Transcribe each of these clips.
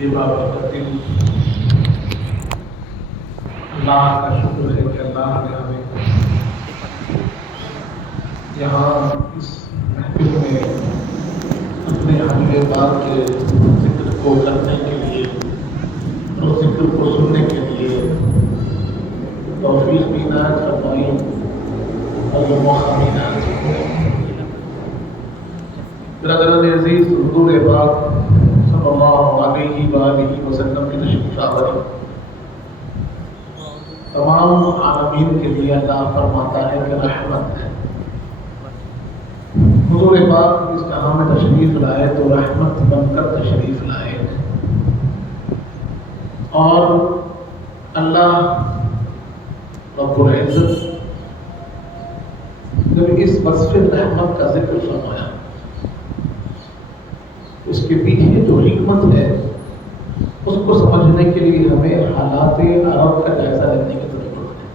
یہ بابرکت اللہ کا شکر ہے کہ اللہ نے ہمیں یہاں اس محفل میں اپنے حبیب پاک کے ذکر کو کرنے کے لیے اور ذکر کو سننے کے لیے توفیق بھی عنایت فرمائی اور وہ موقع بھی عنایت فرمائی۔ برادران عزیز، حضور پاک صلی اللہ علیہ وآلہ وسلم کی تشریف آوری تمام عالمین کے لیے اللہ فرماتا ہے کہ رحمت ہے۔ حضور پاک اس جہاں میں تشریف لائے تو رحمت بن کر تشریف لائے، اور اللہ رب العزت جب اس وصف رحمت کا ذکر فرمایا، اس کے پیچھے جو حکمت ہے اس کو سمجھنے کے لیے ہمیں حالات عرب کا جائزہ لینے کی ضرورت ہے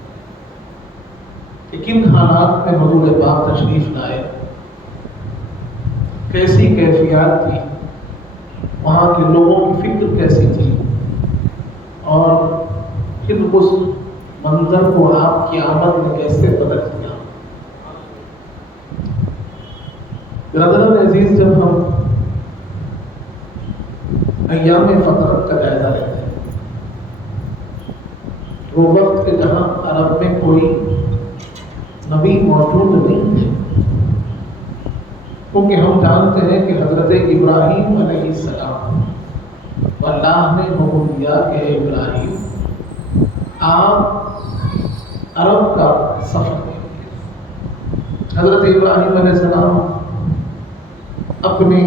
کہ کن حالات میں حضور پاک تشریف لائے، کیسی کیفیات تھی، وہاں کے لوگوں کی فکر کیسی تھی، اور پھر اس منظر کو آپ کی آمد نے کیسے بدل دیا۔ برادران عزیز، جب ہم ایام فترت کا جائزہ لیتے ہیں، وہ وقت کے جہاں عرب میں کوئی نبی موجود نہیں تھے، کیونکہ ہم جانتے ہیں کہ حضرت ابراہیم علیہ السلام اللہ نے حکم دیا کہ ابراہیم آپ عرب کا سفر کیجیے۔ حضرت ابراہیم علیہ السلام اپنی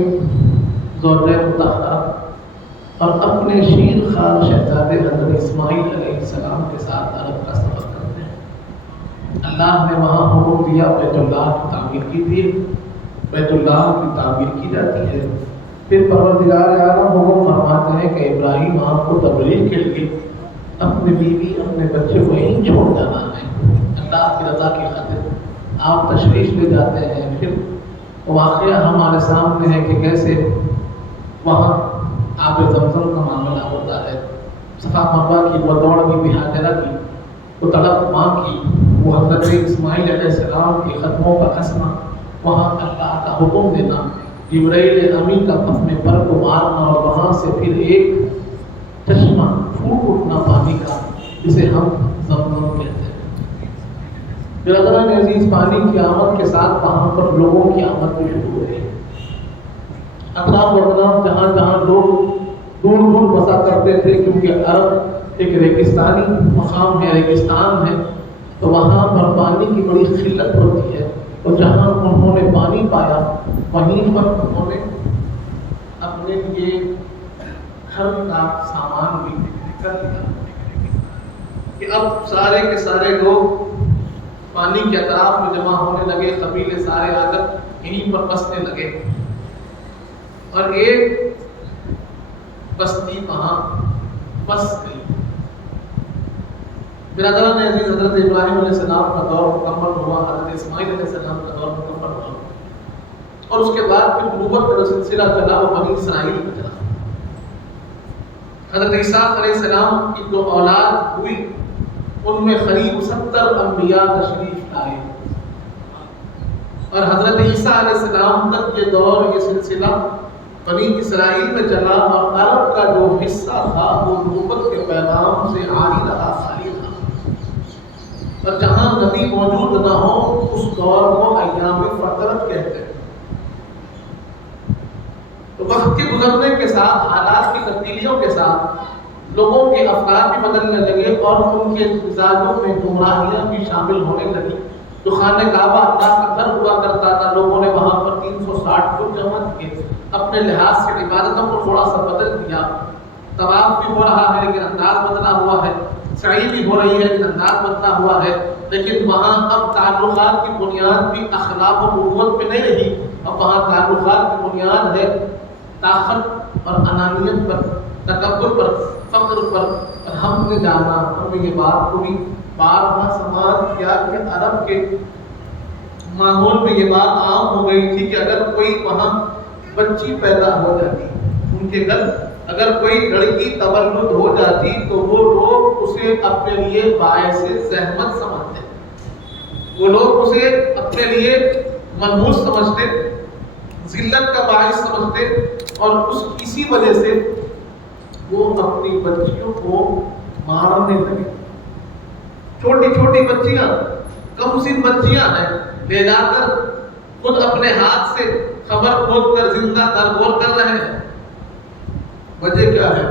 زوجہ مطہرہ اور اپنے شیر خوار شہزادے حضرت اسماعیل علیہ السلام کے ساتھ عرب کا سفر کرتے ہیں۔ اللہ نے وہاں حکم دیا بیت اللہ کی تعمیر کیجیے، بیت اللہ کی تعمیر کی جاتی ہے۔ پھر پروردگار اعلیٰ حکم فرماتے ہیں کہ ابراہیم آپ کو تبلیغ کے لیے اپنے بیوی اپنے بچے کو یہیں چھوڑ جانا ہے، اللہ کی رضا کی خاطر آپ تشریف لے جاتے ہیں۔ پھر واقعہ ہمارے سامنے ہے کہ کیسے وہاں آب زمزم کا معاملہ ہوتا ہے، صفا مروا کی وہ دوڑ بھی ہاجرہ کی، وہ تڑپ ماں کی، وہ حضرت اسماعیل علیہ السلام کے قدموں کا کھسنا، وہاں اللہ کا حکم دینا، جبرائیل امین کا اپنے پر کو مارنا، اور وہاں سے پھر ایک چشمہ پھوٹ اٹھنا پانی کا، جسے ہم زمزم کہتے ہیں۔ برادران عزیز، پانی کی آمد کے ساتھ وہاں پر لوگوں کی آمد بھی شروع ہوئی۔ اطراف و اطراف جہاں جہاں لوگ دور دور بسا کرتے تھے، کیونکہ عرب ایک ریگستانی مقام ہے، ریگستان ہے، تو وہاں پر پانی کی بڑی قلت ہوتی ہے، اور جہاں انہوں نے پانی پایا وہیں پر انہوں نے اپنے لیے گھر کا سامان بھی کر لیا کہ اب سارے کے سارے لوگ پانی کے اطراف میں جمع ہونے لگے، قبیلے سارے آ کر یہیں پر بسنے لگے، اور ایک بستی وہاں بس گئی۔ برادران عزیز، حضرت ابراہیم علیہ السلام کا دور مکمل ہوا، حضرت اسماعیل علیہ السلام کا دور مکمل ہوا، اور اس کے بعد پھر نبوت کا سلسلہ چلا، وہ بنی اسرائیل میں چلا۔ حضرت عیسیٰ علیہ السلام کی جو اولاد ہوئی ان میں قریب 70 انبیاء تشریف لائے، اور حضرت عیسیٰ علیہ السلام تک یہ دور، یہ سلسلہ بنی اسرائیل میں چلا، اور عرب کا جو حصہ تھا وہ نبوت کے پیغام سے عاری رہا، خالی رہا، اور جہاں نبی موجود نہ ہو اس دور کو ایام فترت کہتے ہیں۔ تو وقت کے گزرنے کے ساتھ، حالات کی تبدیلیوں کے ساتھ لوگوں کے افکار بھی بدلنے لگے، اور ان کے مزاجوں میں گمراہیاں بھی شامل ہونے لگی۔ جو خانہ کعبہ اللہ کا گھر ہوا کرتا تھا، لوگوں نے وہاں پر 360 فٹ جمع کیے، اپنے لحاظ سے عبادتوں کو تھوڑا سا بدل دیا۔ طواف بھی ہو رہا ہے لیکن انداز بدلا ہوا ہے، سعی بھی ہو رہی ہے لیکن انداز بدلا ہوا ہے، لیکن وہاں اب تعلقات کی بنیاد بھی اخلاق و نبوت پہ نہیں رہی، اب وہاں تعلقات کی بنیاد ہے طاقت اور انانیت پر، تکبر پر، فخر پر۔ اور ہم نے جانا، ہمیں یہ بات پوری بار سماعت کیا کہ عرب کے ماحول میں یہ بات عام ہو گئی تھی کہ اگر کوئی وہاں بچی پیدا ہو جاتی ان کے گھر اگر کوئی لڑکی تولد ہو جاتی تو وہ لوگ اسے اپنے لیے باعث زحمت سمجھتے، وہ لوگ اسے اپنے لیے منحوس سمجھتے، ذلت کا باعث سمجھتے، اور اسی وجہ سے وہ اپنی بچیوں کو مارنے لگے۔ چھوٹی چھوٹی بچیاں، کم سن بچیاں ہیں، لے جا کر خود اپنے ہاتھ سے خبر کھود کر زندہ درگور کر رہے ہیں۔ وجہ کیا ہے؟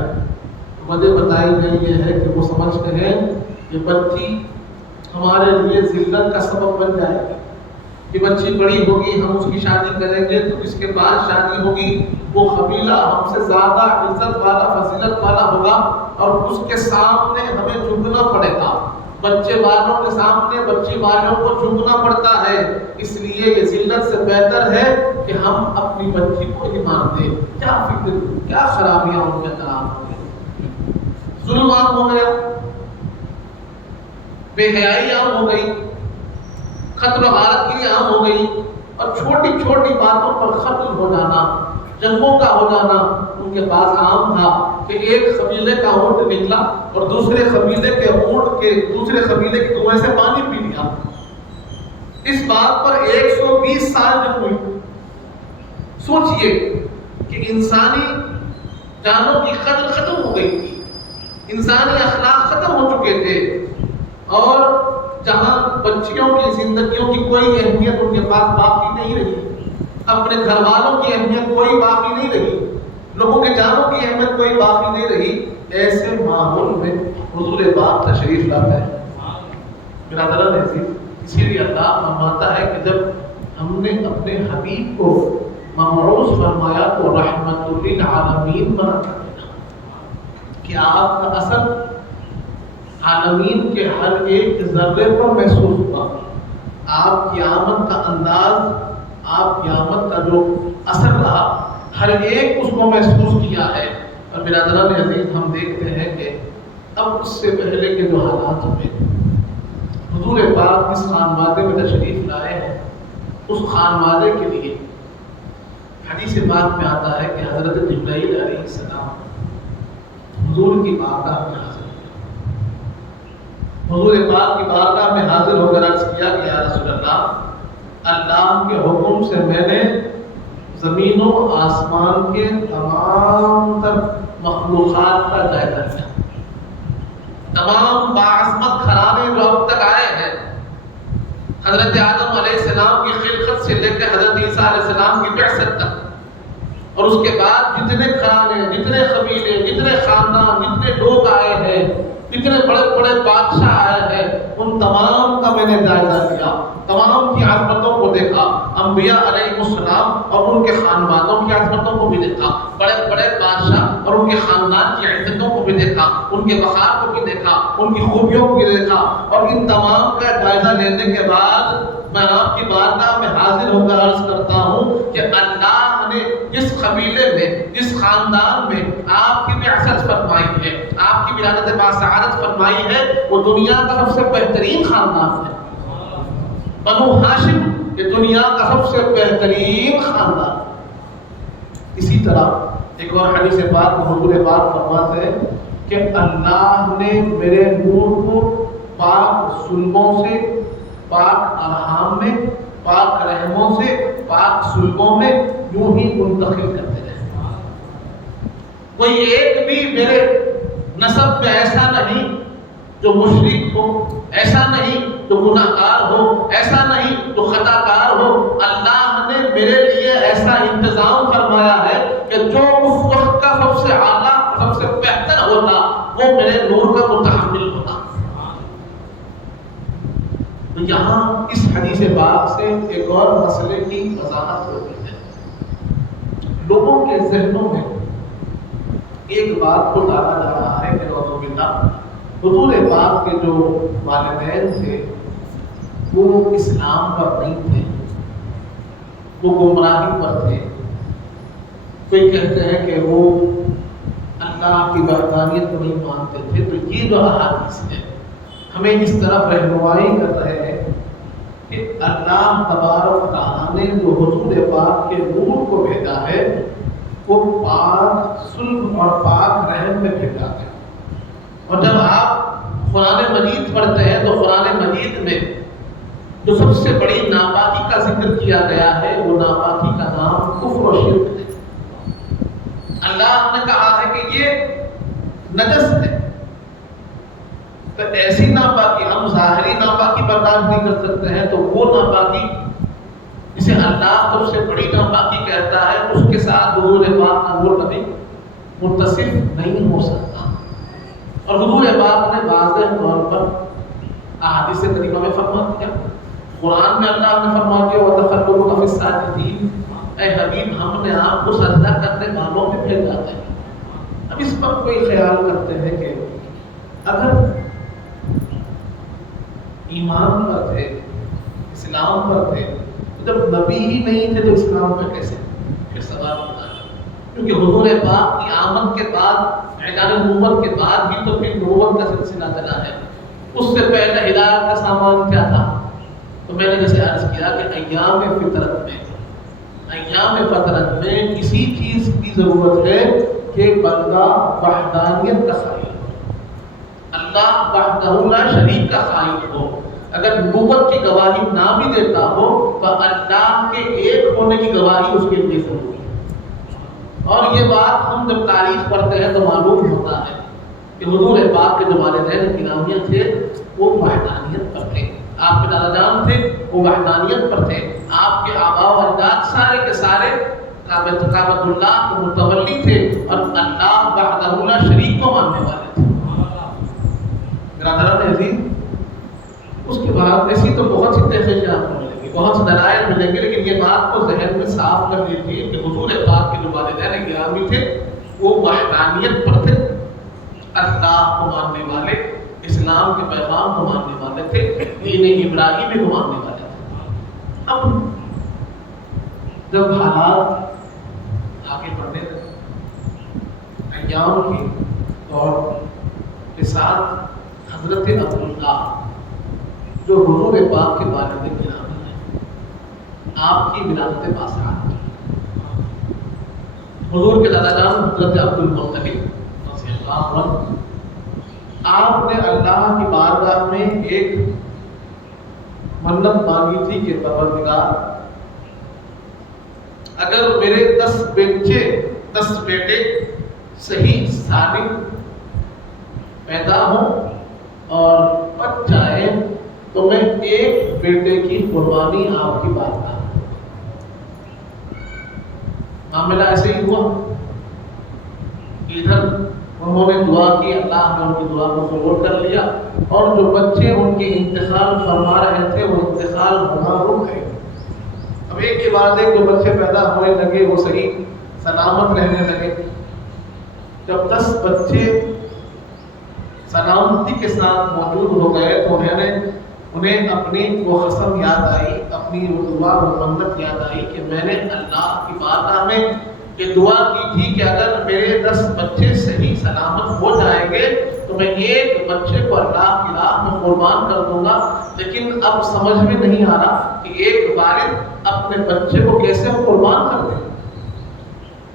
وجہ بتائی گئی یہ ہے کہ وہ سمجھتے ہیں کہ بچی ہمارے لیے ذلت کا سبب بن جائے گی، کہ بچی بڑی ہوگی، ہم اس کی شادی کریں گے تو اس کے بعد شادی ہوگی، وہ قبیلہ ہم سے زیادہ عزت والا فضیلت والا ہوگا اور اس کے سامنے ہمیں جھکنا پڑے گا۔ بچے والوں کے سامنے بچی والوں کو جھکنا پڑتا ہے، اس لیے یہ ذلت سے بہتر ہے کہ ہم اپنی بچی کو ہی مان دیں۔ کیا فکر، کیا خرابیاں ان کے اندر عام ہو گئی، ظلم عام ہو گیا، بے حیائی عام ہو گئی، قتل و غارت کی عام ہو گئی، اور چھوٹی چھوٹی باتوں پر قتل ہو جانا، جنگوں کا ہو جانا ان کے پاس عام تھا کہ ایک قبیلے کا اونٹ نکلا اور دوسرے قبیلے کے اونٹ کے دوسرے قبیلے کے کنویں سے پانی پی لیا۔ اس بات پر 120 سال جنگ ہوئی۔ سوچئے کہ انسانی جانوں کی قدر ختم ہو گئی تھی، انسانی اخلاق ختم ہو چکے تھے، اور جہاں بچیوں کی زندگیوں کی کوئی اہمیت ان کے پاس باقی نہیں رہی، اپنے گھر والوں کی اہمیت کوئی باقی نہیں رہی، لوگوں کے جانوں کی اہمیت کوئی باقی نہیں رہی، ایسے ماحول میں حضور پاک تشریف لاتے ہیں۔ برادران عزیز، اسی لیے اللہ فرماتا ہے کہ جب ہم نے اپنے حبیب کو مبعوث فرمایا تو رحمت للعالمین بنا کر دینا، کہ آپ کا اثر عالمین کے ہر ایک ذرے پر محسوس ہوا، آپ کی آمد کا انداز، آپ کی آمد کا جو اثر رہا، ہر ایک اس کو محسوس کیا ہے۔ اور برادران عزیز، ہم دیکھتے ہیں کہ اب اس سے پہلے کے جو حالات میں حضور پاک اس خانوادے میں تشریف لائے ہیں، اس خانوادے کے لیے حدیث پاک میں آتا ہے کہ حضرت جبرائیل علیہ السلام حضور کی بارگاہ میں حاضر ہوئے، حضور پاک کی بارگاہ میں حاضر ہو کر عرض کیا کہ یا رسول اللہ کے حکم سے میں نے زمین و آسمان کے تمام تر مخلوقات کا جائزہ لیا، تمام باعظمت گھرانے جو اب تک آئے ہیں، حضرت آدم علیہ السلام کی خلقت سے لے کے حضرت عیسیٰ علیہ السلام کی بعثت تک، اور اس کے بعد جتنے گھرانے، جتنے قبیلے، جتنے خاندان، جتنے لوگ آئے ہیں، جتنے بڑے بڑے بادشاہ آئے ہیں، ان تمام کا میں نے جائزہ لیا، تمام کی عظمتوں کو دیکھا، انبیاء علیہ السلام اور ان کے خاندانوں کی عظمتوں کو بھی دیکھا، بڑے بڑے بادشاہ اور ان کے خاندان کی عزتوں کو بھی دیکھا، ان کے وقار کو بھی دیکھا، ان کی خوبیوں کو بھی دیکھا، اور ان تمام کا جائزہ لینے کے بعد میں آپ کی بارگاہ میں حاضر ہو کر عرض کرتا ہوں کہ اللہ نے جس قبیلے میں، جس خاندان میں آپ کی بعثت فرمائی ہے، آپ کی ولادت باسعادت فرمائی ہے، وہ دنیا کا سب سے بہترین خاندان ہے۔ بنو ہاشم یہ دنیا کا سب سے بہترین خاندان۔ اسی طرح ایک اور حدیث پاک میں حضور پاک فرماتے ہیں کہ اللہ نے میرے نور کو پاک سلبوں سے، پاک ارحام میں، پاک رحموں سے، پاک سلبوں میں یوں ہی منتقل کرتے رہے۔ کوئی ایک بھی میرے نسب میں ایسا نہیں جو مشرک ہو، ایسا نہیں جو گناہ گار ہو، ایسا نہیں جو خطا کار ہو۔ اللہ نے میرے لیے ایسا انتظام فرمایا ہے کہ جو اس وقت کا سب سے اعلیٰ، سب سے بہتر ہوتا وہ میرے نور کا متحمل ہوتا۔ تو یہاں اس حدیث پاک سے ایک اور مسئلے کی وضاحت ہوتی ہے۔ لوگوں کے ذہنوں میں ایک بات کو ڈالا جا رہا ہے کہ نعوذ باللہ حضور پاک کے جو والدین تھے وہ اسلام پر نہیں تھے، وہ گمراہی پر تھے۔ کوئی کہتے ہیں کہ وہ اللہ کی وحدانیت کو نہیں مانتے تھے۔ تو یہ جو احادیث ہے ہمیں اس طرف رہنمائی کر رہے ہیں کہ اللہ تبارک و تعالیٰ نے جو حضور پاک کے نور کو بھیجا ہے وہ پاک صلب اور پاک رحم میں پھر جاتے ہیں. اور جب آپ قرآن مجید پڑھتے ہیں تو قرآن مجید میں جو سب سے بڑی ناپاکی کا ذکر کیا گیا ہے وہ ناپاکی کا نام کفر و شرک ہے. اللہ نے کہا ہے کہ یہ نجس ہے. تو ایسی ناپاکی ہم ظاہری ناپاکی برداشت نہیں کر سکتے ہیں تو وہ ناپاکی جسے اللہ سب سے بڑی ناپاکی کہتا ہے اس کے ساتھ حضور پاک کا وہ نبی متصف نہیں ہو سکتا. اور حضور پاک نے واضح طور پر احادیث کریمہ میں فرما دیا. قرآن میں اللہ نے فرما دیا وَتَخَلُّقُكَ فِي السَّاجِدِينَ، اے حبیب ہم نے آپ کو سجدہ کرنے والوں میں پھیر جاتے ہیں. اب اس پر کوئی خیال کرتے ہیں کہ اگر ایمان پر تھے، اسلام پر تھے، تو جب نبی ہی نہیں تھے تو اسلام پہ کیسے؟ پھر سوال ہوتا ہے. کیونکہ حضور پاک کی آمد کے بعد، اعلان نبوت کے بعد ہی تو پھر نبوت کا سلسلہ چلا ہے. اس سے پہلے ہدایت کا سامان کیا تھا؟ تو میں نے جیسے عرض کیا کہ ایام فطرت میں کسی چیز کی ضرورت ہے کہ بندہ وحدانیت کا قائل ہو، اللہ وحدہ لا شریک کا قائل ہو. اگر نبوت کی گواہی نہ بھی دیتا ہو تو اللہ کے ایک ہونے کی گواہی اس کے لیے ضروری ہے. اور یہ بات ہم جب تاریخ پڑھتے ہیں تو معلوم ہوتا ہے کہ حضور پاک کے جو والدین گرامیہ تھے وہ وحدانیت پر تھے. آپ کے دادا جان تھے وہ وحدانیت پر تھے. آپ کے آبا و اجداد سارے کے سارے کعبۃ اللہ کے متولی تھے اور اللہ وحدہ لا شریک کو ماننے والے تھے. برادران عزیز، اس کے بعد ایسی تو بہت سی تحقیقیں آپ کو ملیں گی، بہت سے دلائل ملیں گے، لیکن یہ بات کو ذہن میں صاف کر لیجیے کہ حضور پاک کے جو والدین گرامی تھے وہ وحدانیت پر تھے، اللہ کو ماننے والے، اسلام کے پیغام کو ماننے والے تھے، دین ابراہیمی کو ماننے والے تھے. اب جب حالات آگے بڑھنے لگے، ایام کے دور کے ساتھ حضرت عبداللہ جو حضور پاک کے والد گرامی ہیں، آپ کی ولادت باصرات، حضور کے دادا جان حضرت عبدالمطلب رضی اللہ عنہ، آپ نے اللہ کی بارگاہ میں ایک منت مانگی تھی کہ پروردگار اگر میرے 10 بیٹے صحیح سالم پیدا ہوں اور بچ جائیں تو میں ایک بیٹے کی قربانی آپ کی بارگاہ میں. معاملہ ایسے ہی ہوا. ادھر انہوں نے دعا کی، اللہ نے ان کی دعا کو قبول کر لیا، اور جو بچے ان کے انتقال فرما رہے تھے وہ انتقال ہونا رک گئے. اب ایک کے بعد ایک جو بچے پیدا ہونے لگے وہ صحیح سلامت رہنے لگے. جب 10 بچے سلامتی کے ساتھ موجود ہو گئے تو انہیں اپنی وہ قسم یاد آئی، اپنی وہ دعا و منت یاد آئی کہ میں نے اللہ کی بارگاہ میں یہ دعا کی تھی کہ اگر میرے 10 بچے صحیح سلامت ہو جائیں گے تو میں ایک بچے کو اللہ کی راہ میں قربان کر دوں گا. لیکن اب سمجھ میں نہیں آ رہا کہ ایک والد اپنے بچے کو کیسے قربان کر دے،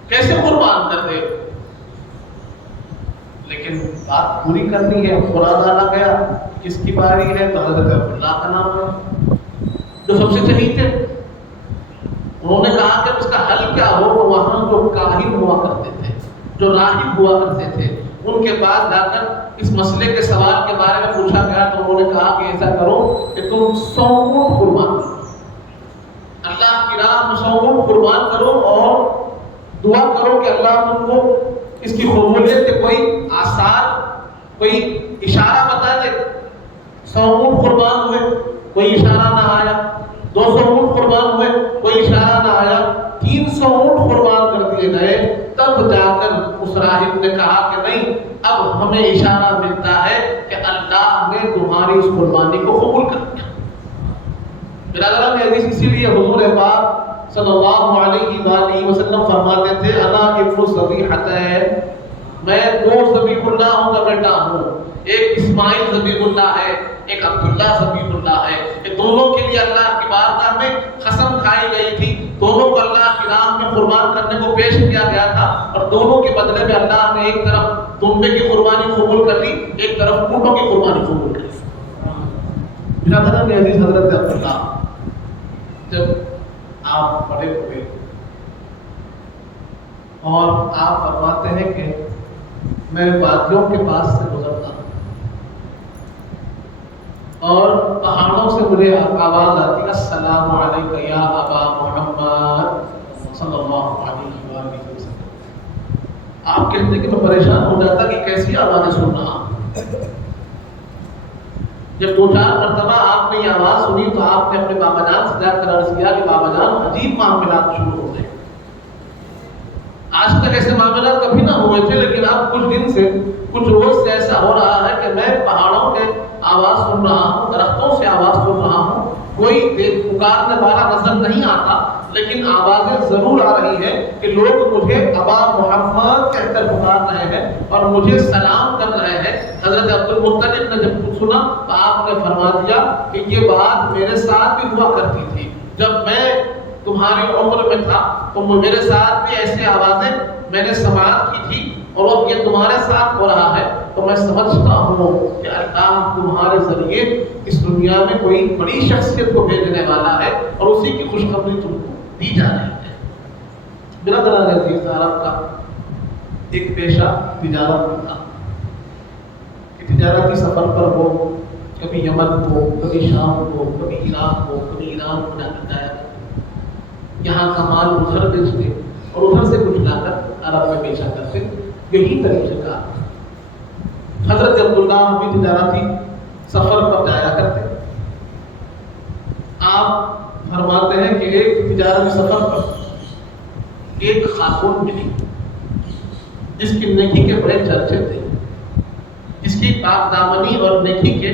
کیسے قربان کر دے. لیکن بات پوری کرنی ہے. قرآن ڈالا گیا، کس کی باری ہے؟ تو حضرت عبداللہ کا نام ہے جو سب سے شہید تھے. انہوں نے کہا کہ اس کا حل کیا ہو. تو وہاں جو کاہن ہوا کرتے تھے، جو راہب ہوا کرتے تھے، ان کے پاس جا کر اس مسئلے کے سوال کے بارے میں پوچھا گیا تو انہوں نے کہا کہ ایسا کرو کہ تم 100 اونٹ قربان کرو، اللہ کی راہ میں 100 اونٹ قربان کرو اور دعا کرو کہ اللہ تم کو اس کی قبولیت کے کوئی آثار، کوئی اشارہ بتا دے. 100 اونٹ قربان ہوئے، کوئی اشارہ نہ آیا. 200 اونٹ قربان ہوئے، کوئی اشارہ نہ آیا. 300 اونٹ قربان کر دیے گئے. تب جا کر اس راہب نے کہا کہ نہیں، اب ہمیں اشارہ ملتا ہے کہ اللہ نے تمہاری اس قربانی کو قبول کر لیا. برادران عزیز، اسی لیے حضور پاک صلی اللہ علیہ وآلہ وسلم فرماتے تھے انا ابن ذبیحتین، میں 2 ذبیح اللہ کا بیٹا ہوں. ایک اسماعیل ذبیح اللہ ہے، ایک عبداللہ ذبیح اللہ ہے. یہ دونوں کے لیے اللہ کی بارگاہ میں قسم کھائی گئی تھی. دونوں کو اللہ کی راہ میں قربان کرنے کو پیش کیا گیا تھا. دونوں کے بدلے میں اللہ نے ایک طرف دمبے کی قربانی قبول کر لی، ایک طرف اونٹوں کی قربانی قبول کر لی۔ برادران عزیز، حضرت عبداللہ جب آپ بڑے ہوئے اور آپ فرماتے ہیں کہ میں وادیوں کے پاس سے گزرتا ہوں اور پہاڑوں سے مجھے آواز آتی ہے السلام علیکم یا ابا محمد صلی اللہ علیہ وآلہ وسلم۔ آپ کہتے ہیں کہ میں پریشان ہو جاتا کہ کیسی آوازیں سن رہا ہوں۔ جب 2-4 مرتبہ آپ نے یہ آواز سنی تو آپ نے اپنے بابا جان سے جا کر عرض کیا کہ بابا جان عجیب معاملات شروع ہو گئے، آج تک ایسے معاملات کبھی نہ ہوئے تھے، لیکن اب کچھ دن سے کچھ روز سے ایسا ہو رہا ہے کہ میں پہاڑوں کے آواز سن رہا ہوں، درختوں سے آواز سن رہا ہوں، کوئی پکارنے والا نظر نہیں آتا، لیکن آوازیں ضرور آ رہی ہیں کہ لوگ مجھے ابا محمد کہہ کر پکار رہے ہیں اور مجھے سلام کر رہے ہیں۔ حضرت عبد المطلب نے جب سنا تو آپ نے فرما دیا کہ یہ بات میرے ساتھ بھی ہوا کرتی تھی، جب میں تمہاری عمر میں تھا تو میرے ساتھ بھی ایسے آوازیں میں نے سماعت کی تھی، اور اب یہ تمہارے ساتھ ہو رہا ہے تو میں سمجھتا ہوں کہ اللہ تمہارے ذریعے اس دنیا میں کوئی بڑی شخصیت کو بھیجنے والا ہے اور اسی کی خوشخبری تم کو دی جا رہی ہے۔ برادران عزیز، عرب کا ایک پیشہ تجارت میں تھا کہ تجارتی سفر پر وہ کبھی یمن کو، کبھی شام کو، کبھی عراق کو، کبھی ایران کو جایا، یہاں کا مال ادھر بیچتے اور ادھر سے کچھ لا کر عرب میں بیچا کرتے، یہی طریقہ کار۔ حضرت عبداللہ بھی تجارتی سفر پر جایا کرتے۔ آپ فرماتے ہیں کہ ایک تجارتی سفر پر ایک خاتون ملی جس کی نیکی کے بڑے چرچے تھے، جس کی پاک دامنی اور نیکی کے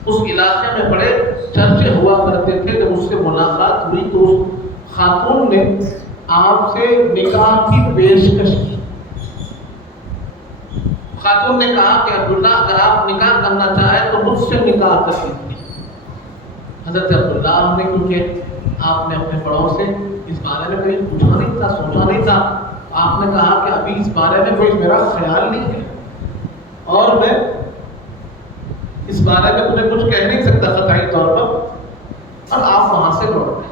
اس علاقے میں بڑے چرچے ہوا کرتے تھے۔ جب اس سے ملاقات ہوئی تو اس خاتون نے آپ سے نکاح کی پیشکش کی۔ خاتون نے کہا کہ عبداللہ اگر آپ نکاح کرنا چاہیں تو مجھ سے نکاح کر لیجیے۔ حضرت عبداللہ نے، کیونکہ آپ نے اپنے بڑوں سے اس بارے میں کہیں پوچھا نہیں تھا، سوچا نہیں تھا، آپ نے کہا کہ ابھی اس بارے میں کوئی میرا خیال نہیں ہے اور میں اس بارے میں تمہیں کچھ کہہ نہیں سکتا قطعی طور پر، اور آپ وہاں سے لوٹ گئے۔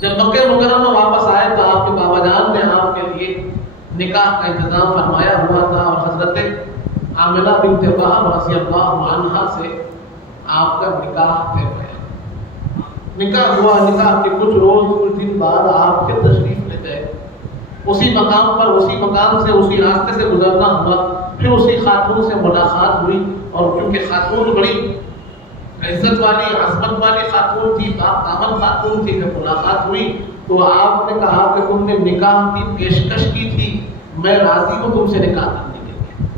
جب مکہ مکرمہ واپس آئے تو آپ کے بابا جان نے آپ کے لیے نکاح کا انتظام فرمایا ہوا تھا، اور حضرت عاملہ بنت وہب رضی اللہ عنہا سے آپ کا نکاح طے ہوا۔ نکاح ہوا، نکاح کے کچھ روز کچھ دن بعد آپ کے تشریف لے گئے اسی مقام پر، اسی مقام سے اسی راستے سے گزرنا ہوا، پھر اسی خاتون سے ملاقات ہوئی، اور کیونکہ خاتون بڑی عزت والی عظمت والی خاتون تھی، پاک دامن خاتون تھی، جب ملاقات ہوئی تو آپ نے کہا کہ تم نے نکاح کی پیشکش کی تھی، میں راضی ہوں تم سے نکاح کرنے کے لیے۔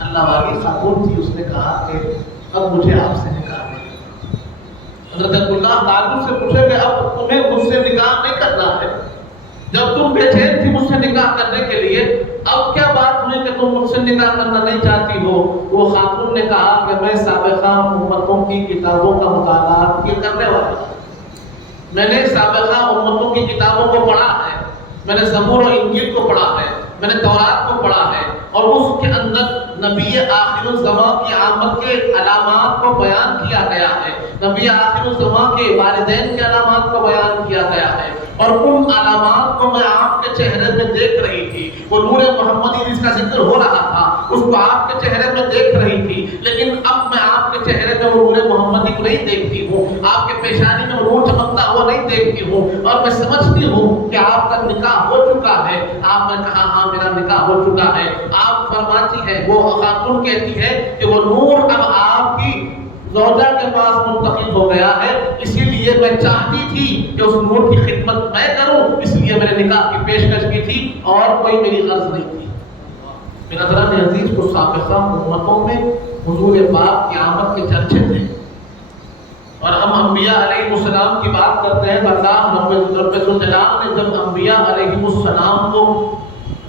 اللہ والی خاتون تھی، اس نے کہا کہ اب مجھے آپ سے نکاح نہیں۔ حضرت عبداللہ تعجب سے پوچھے کہ اب تمہیں مجھ سے نکاح نہیں کرنا ہے؟ جب تم بے چین تھی مجھ سے نکاح کرنے کے لیے، اب کیا بات ہوئی کہ تم مجھ سے نکاح کرنا نہیں چاہتی ہو؟ وہ خاتون نے کہا کہ میں سابقہ امتوں کی کتابوں کا مطالعہ کرنے والا ہوں، میں نے سابقہ امتوں کی کتابوں کو پڑھا ہے، میں نے زبور و انجیل کو پڑھا ہے، میں نے تورات کو پڑھا ہے، اور اس کے اندر نبی آخر الزمان کی آمد کے علامات کو بیان کیا گیا ہے، نبی آخر الزمان کے والدین کے علامات کو بیان کیا گیا ہے، اور ان علامات کو میں آپ کے چہرے میں دیکھ رہی تھی۔ وہ نور محمدی جس کا ذکر ہو رہا تھا اس کو آپ کے چہرے میں دیکھ رہی تھی، لیکن اب میں آپ کے چہرے میں وہ نور محمدی کو نہیں دیکھتی ہوں، آپ کے پیشانی میں وہ نور چمکتا ہوا نہیں دیکھتی ہوں، اور میں سمجھتی ہوں کہ آپ کا نکاح ہو چکا ہے۔ آپ نے کہا ہاں میرا نکاح ہو چکا ہے۔ آپ فرماتی ہے، وہ خاتون کہتی ہے کہ وہ نور اب آپ کی زوجہ کے پاس منتقل ہو گیا ہے، اسی لیے میں چاہتی تھی کہ اس نور کی خدمت میں کروں، اس لیے میں نے نکاح کی پیشکش کی تھی، اور کوئی میری غرض نہیں تھی۔ میرا حضرت عزیز کو سابقہ امتوں میں حضور پاک کی آمد کے چرچے تھے، اور ہم انبیاء علیہ السلام کی بات کرتے ہیں تو اللہ رب الجلال نے جب انبیاء علیہ السلام کو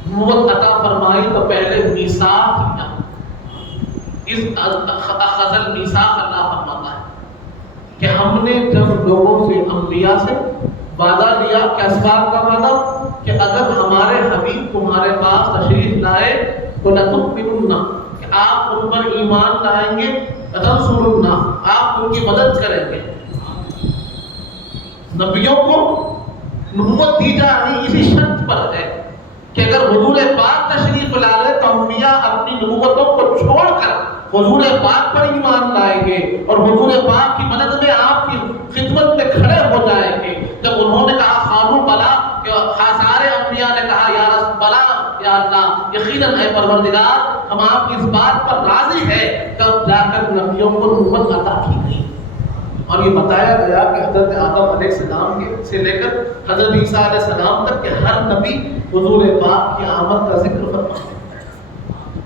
نبوت عطا فرمائی تو پہلے میثاق لیا۔ اس اخذ المیثاق اللہ فرماتا ہے کہ ہم نے جب لوگوں سے انبیاء سے وعدہ لیا، کیا اسباب کا وعدہ؟ کہ اگر ہمارے حبیب تمہارے پاس تشریف لائے تو لَتُؤْمِنُنَّ، کہ آپ ان پر ایمان لائیں گے، لَتَنْصُرُنَّ، آپ ان کی مدد کریں گے۔ نبیوں کو نبوت دی جا رہی اسی شرط پر ہے کہ اگر حضور پاک تشریف لا لے تو انبیاء اپنی نبوتوں کو چھوڑ کر حضور پاک پر ایمان لائیں گے اور حضور پاک کی مدد میں آپ کی خدمت میں کھڑے ہو جائیں گے۔ جب انہوں نے کہا قالوا بلا، کہ سارے انبیاء نے کہا یا رسول بلا یا اللہ، یقیناً اے پروردگار ہم آپ کی اس بات پر راضی ہے، تب جا کر نبیوں کو نبوت عطا کی گئی۔ اور یہ بتایا گیا کہ حضرت آدم علیہ السلام سے لے کر حضرت عیسیٰ علیہ السلام تک کہ ہر نبی حضور پاک کی آمد کا ذکر فرماتے،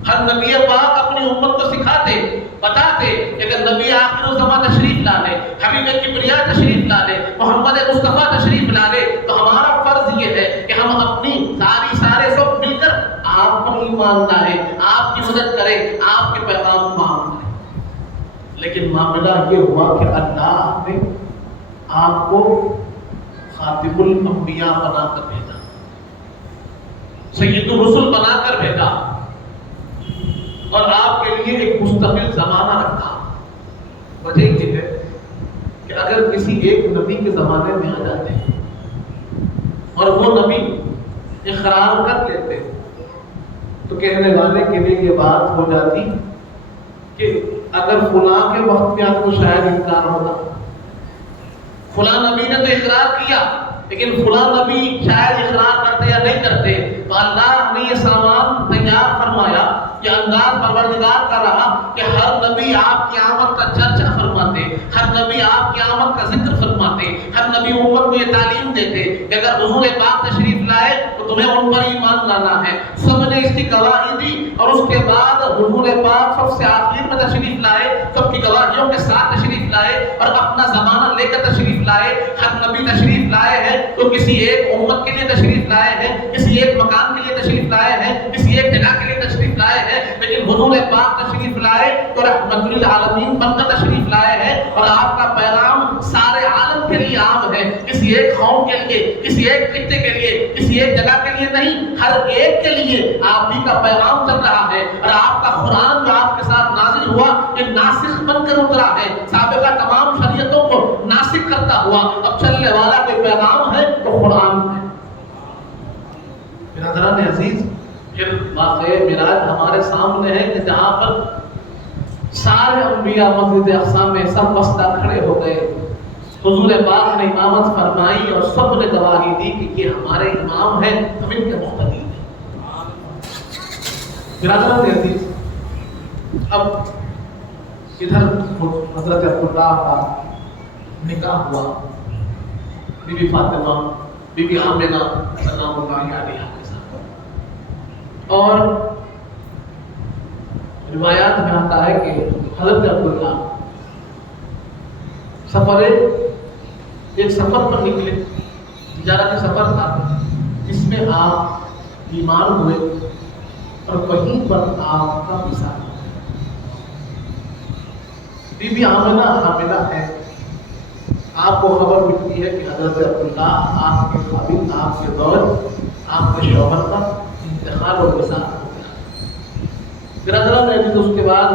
ہر نبی پاک اپنی امت کو سکھاتے، بتاتے کہ اگر نبی آخر الزمان تشریف لا لے، حبیب کبریا تشریف لا لے، محمد مصطفیٰ تشریف لا لے، تو ہمارا فرض یہ ہے کہ ہم اپنی سارے سب مل کر آپ پر ایمان لائیں، آپ کی مدد کریں، آپ کے پیغام کو عام کریں۔ لیکن معاملہ یہ ہوا کہ اللہ نے آپ کو خاتم الانبیاء بنا کر بھیجا، سید الرسل بنا کر بھیجا، اور آپ کے لیے ایک مستقل زمانہ رکھا۔ وجہ یہ ہے کہ اگر کسی ایک نبی کے زمانے میں آ جاتے اور وہ نبی اقرار کر لیتے تو کہنے والے کے لیے یہ بات ہو جاتی کہ اگر فلاں کے وقت میں آپ کو شاید انکار ہوتا، فلاں نبی نے تو اقرار کیا لیکن فلاں نبی شاید اقرار کرتے یا نہیں کرتے، تو اللہ نے یہ سامان تیار فرمایا، یہ انداز پروردگار کا رہا کہ ہر نبی آپ کی آمد کا چرچا فرماتے، ہر نبی آپ کی آمد کا ذکر فرماتے، ہر نبی امت کو یہ تعلیم دیتے کہ اگر حضور پاک تشریف لائے تو تمہیں ان پر ایمان لانا ہے۔ سب نے اس کی گواہی دی، اور اس کے بعد حضور پاک سب سے آخر میں تشریف لائے، سب کی گواہیوں کے ساتھ تشریف لائے اور اپنا زمانہ لے کر تشریف لائے۔ ہر نبی تشریف لائے ہیں تو کسی ایک امت کے لیے تشریف لائے ہیں، کسی ایک مقام کے لیے تشریف لائے ہیں، کسی ایک جگہ کے لیے تشریف لائے ہیں، لیکن حضور پاک تشریف لائے تو رحمت للعالمین بن کر تشریف لائے ہیں، اور آپ کا پیغام سارے عالم کے لیے عام ہے، کسی ایک قوم کے لیے، کسی ایک خطے کے لیے، کسی ایک جگہ کے لیے نہیں، ہر ایک کے لیے آپ ہی کا پیغام چل رہا ہے۔ اور آپ کا قرآن جو آپ کے ساتھ نازل ہوا یہ ناسخ بن کر اترا ہے، سابقہ تمام شریعتوں کو ناسخ کرتا ہوا، اب چلنے والا کوئی پیغام ہے تو قرآن ہے۔ برادران عزیز، پھر واقعہ معراج ہمارے سامنے ہے کہ جہاں پر سارے انبیاء مسجد اقصی میں سب وسطا کھڑے ہو گئے، حضور پاک نے امامت فرمائی اور سب نے گواہی دی کہ یہ ہمارے امام ہیں، ہم ان کے مقتدی ہیں۔ برادران عزیز، اب ادھر حضرت عبداللہ کا نکاح ہوا، بی بی فاطمہ، بی بی آمنہ سلام اللہ علیہا کے ساتھ، اور روایات میں آتا ہے کہ حضرت عبداللہ ایک سفر پر نکلے، تجارتی سفر تھا، جس میں آپ بیمار ہوئے اور وہیں پر آپ کا وصال ہو گیا۔ بی بی آمنہ حاملہ ہے، آپ کو خبر ملتی ہے کہ حضرت عبداللہ آپ کے قابل، آپ کے دور، آپ کے شوہر کا انتقال اور وصال ہو گیا۔ برادران عزیز، اس کے بعد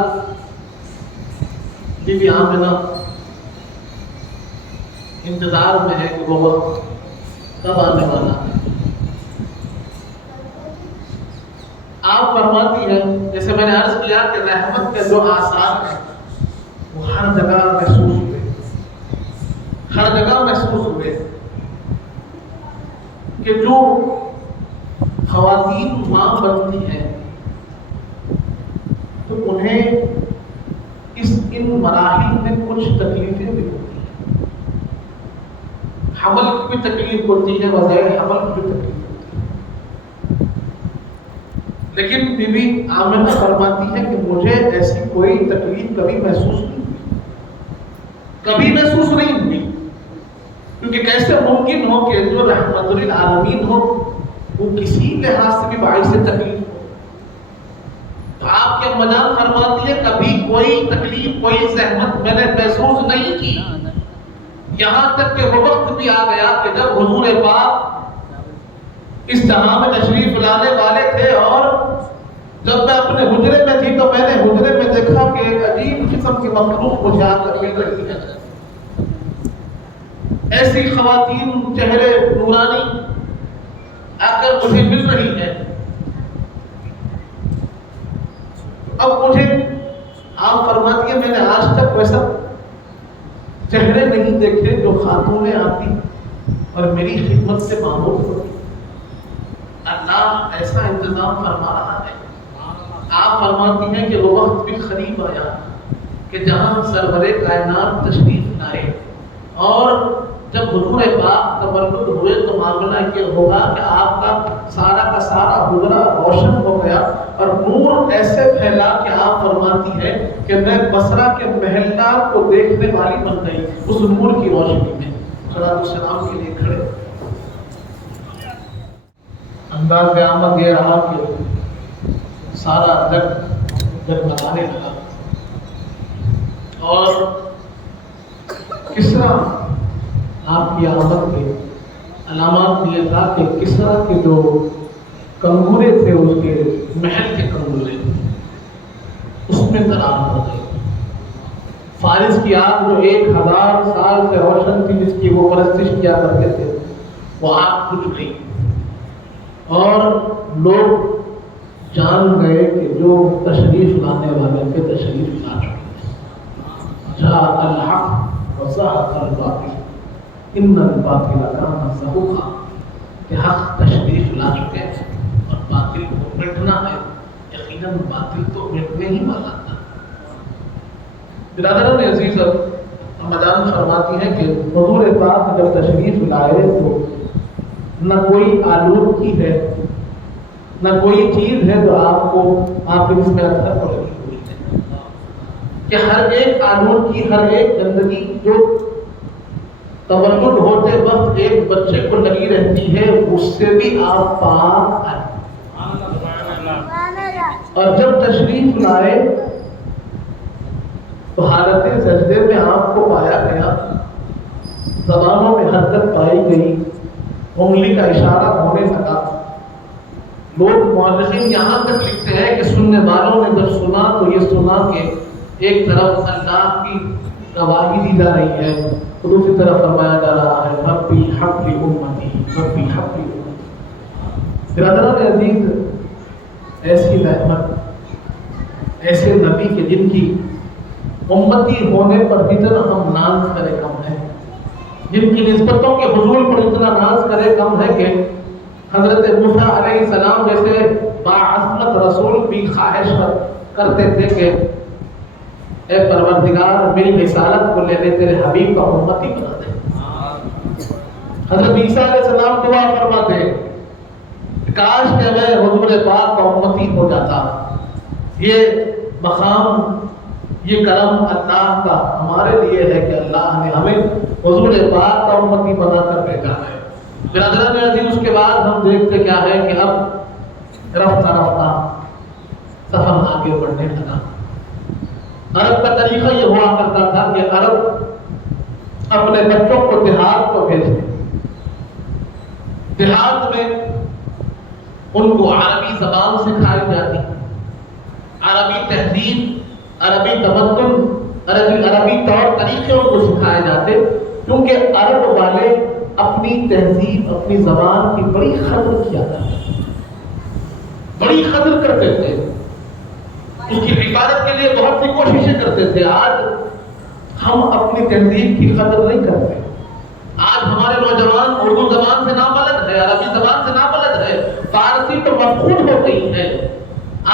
بی بی آمنہ انتظار میں ہے کہ وہ وقت کب آنے والا ہے۔ آپ فرماتی ہیں، جیسے میں نے عرض کیا کہ رحمت کے جو آثار ہیں وہ ہر جگہ محسوس ہوئے، ہر جگہ محسوس ہوئے کہ جو خواتین ماں بنتی ہیں تو انہیں ان مراحل میں کچھ تکلیفیں بھی ہوتی ہیں، حمل کی بھی تکلیف ہوتی ہے، وضع حمل کی بھی تکلیف ہوتی ہے، لیکن بی بی آمنہ فرماتی ہے کہ مجھے ایسی کوئی تکلیف کبھی محسوس نہیں ہوئی، کبھی محسوس نہیں ہوئی، کیونکہ کیسے ممکن ہو کہ جو رحمت للعالمین ہو وہ کسی لحاظ سے بھی باعث تکلیف ہو۔ تو آپ کے اما جان فرماتی ہے کبھی کوئی تکلیف، کوئی زحمت میں نے محسوس نہیں کی، یہاں تک کہ وہ وقت بھی آ گیا کہ جب حضور پاک اس جہاں میں تشریف لانے والے تھے، اور جب میں اپنے حجرے میں تھی تو میں نے حجرے میں دیکھا کہ ایک عجیب قسم کی مخلوق مجھے آ کر مل رہی ہے۔ ایسی خواتین چہرے نورانی آ کر مجھے مل رہی ہے۔ اب مجھے آپ فرماتی ہیں میں نے آج تک ویسا چہرے نہیں دیکھے جو خاتونیں آتی اور میری خدمت سے معمول ہوتی۔ اللہ ایسا انتظام فرما رہا ہے۔ آپ فرماتی ہیں کہ وہ وقت بھی قریب آیا کہ جہاں سرور کائنات تشریف لائے، اور جب حضور پاک تولد ہوئے تو معاملہ یہ ہوگا کہ آپ کا سارا حجرہ روشن ہو گیا اور نور ایسے پھیلا کہ آپ فرماتی ہیں کہ میں بصرہ کے محلدار کو دیکھنے والی بن گئی اس نور کی روشنی میں۔ صلاۃ السلام کے لیے کھڑے۔ انداز آمد یہ رہا کہ سارا جگمگانے لگا، اور کسرا آپ کی آمد کے علامات یہ تھا کہ کسرا کے جو کنگورے تھے، اس کے محل کے کنگورے اس میں درار ہو گئے۔ فارس کی آگ جو 1000 سال سے روشن تھی، جس کی وہ پرستش کیا کرتے تھے، وہ آگ بجھ گئی، اور لوگ جان گئے کہ جو تشریف لانے والے تھے تشریف لا چکے۔ جاء الحق وزهق الباطل ان الباطل کان زہوقا، کہ حق تشریف لا چکے ہیں اور باطل کو مٹنا ہے۔ یقیناً باطل تو مٹنے ہی والا تھا۔ برادران عزیز، اما فرماتی ہیں کہ حضور پاک جب تشریف لائے تو نہ کوئی آلودگی ہے، نہ کوئی چیز ہے جو آپ کے جسم میں اثر پڑ رہی ہوئی ہے، کہ ہر ایک آلودگی، ہر ایک گندگی جو تولد ہوتے وقت ایک بچے کو لگی رہتی ہے، اس سے بھی آپ پاک ہیں۔ اور جب تشریف لائے تو حالت سجدے میں آپ کو پایا گیا، زبانوں میں حرکت پائی گئی، انگلی کا اشارہ ہونے لگا۔ لوگ مؤرخین یہاں تک لکھتے ہیں کہ سننے والوں نے جب سنا تو یہ سنا کہ ایک طرف اللہ کی گواہی دی جا رہی ہے، اور دوسری طرف فرمایا جا رہا ہے ربی حبلی امتی، ربی حبلی امتی۔ برادران عزیز، ایسی رحمت، ایسے نبی کے جن کی امتی ہونے پر جتنا ہم ناز کرے کم ہے، جن کی نسبتوں کے حضور پر اتنا ناز کرے کم ہے کہ حضرت موسیٰ علیہ السلام جیسے باعظمت رسول بھی خواہش کرتے تھے کہ اے پروردگار میری رسالت کو لے لے، تیرے حبیب کا امتی بنا دے۔ حضرت عیسیٰ علیہ السلام دعا فرماتے کاش کہ میں حضور پاک کا امتی ہو جاتا۔ یہ مقام، یہ کرم اللہ کا ہمارے لیے ہے کہ اللہ نے ہمیں حضور پاک کا امتی بنا کر بھیجا ہے۔ برادران عزیز، اس کے بعد ہم دیکھتے کیا ہے کہ اب رفتہ رفتہ سفر آگے بڑھنے لگا۔ عرب کا طریقہ یہ ہوا کرتا تھا کہ عرب اپنے بچوں کو دیہات کو بھیجتے، دیہات میں ان کو عربی زبان سکھائی جاتی، عربی تہذیب، عربی تمدن، عربی طور طریقے ان کو سکھائے جاتے، کیونکہ عرب والے اپنی تہذیب، اپنی زبان کی بڑی قدر کیا کرتے، بڑی قدر کرتے تھے، اس کی حفاظت کے لیے بہت سی کوششیں کرتے تھے۔ آج ہم اپنی تہذیب کی قدر نہیں کرتے۔ آج ہمارے نوجوان اردو زبان سے نابلد ہے، عربی زبان سے نابلد ہے، فارسی تو مفقود ہو گئی ہے۔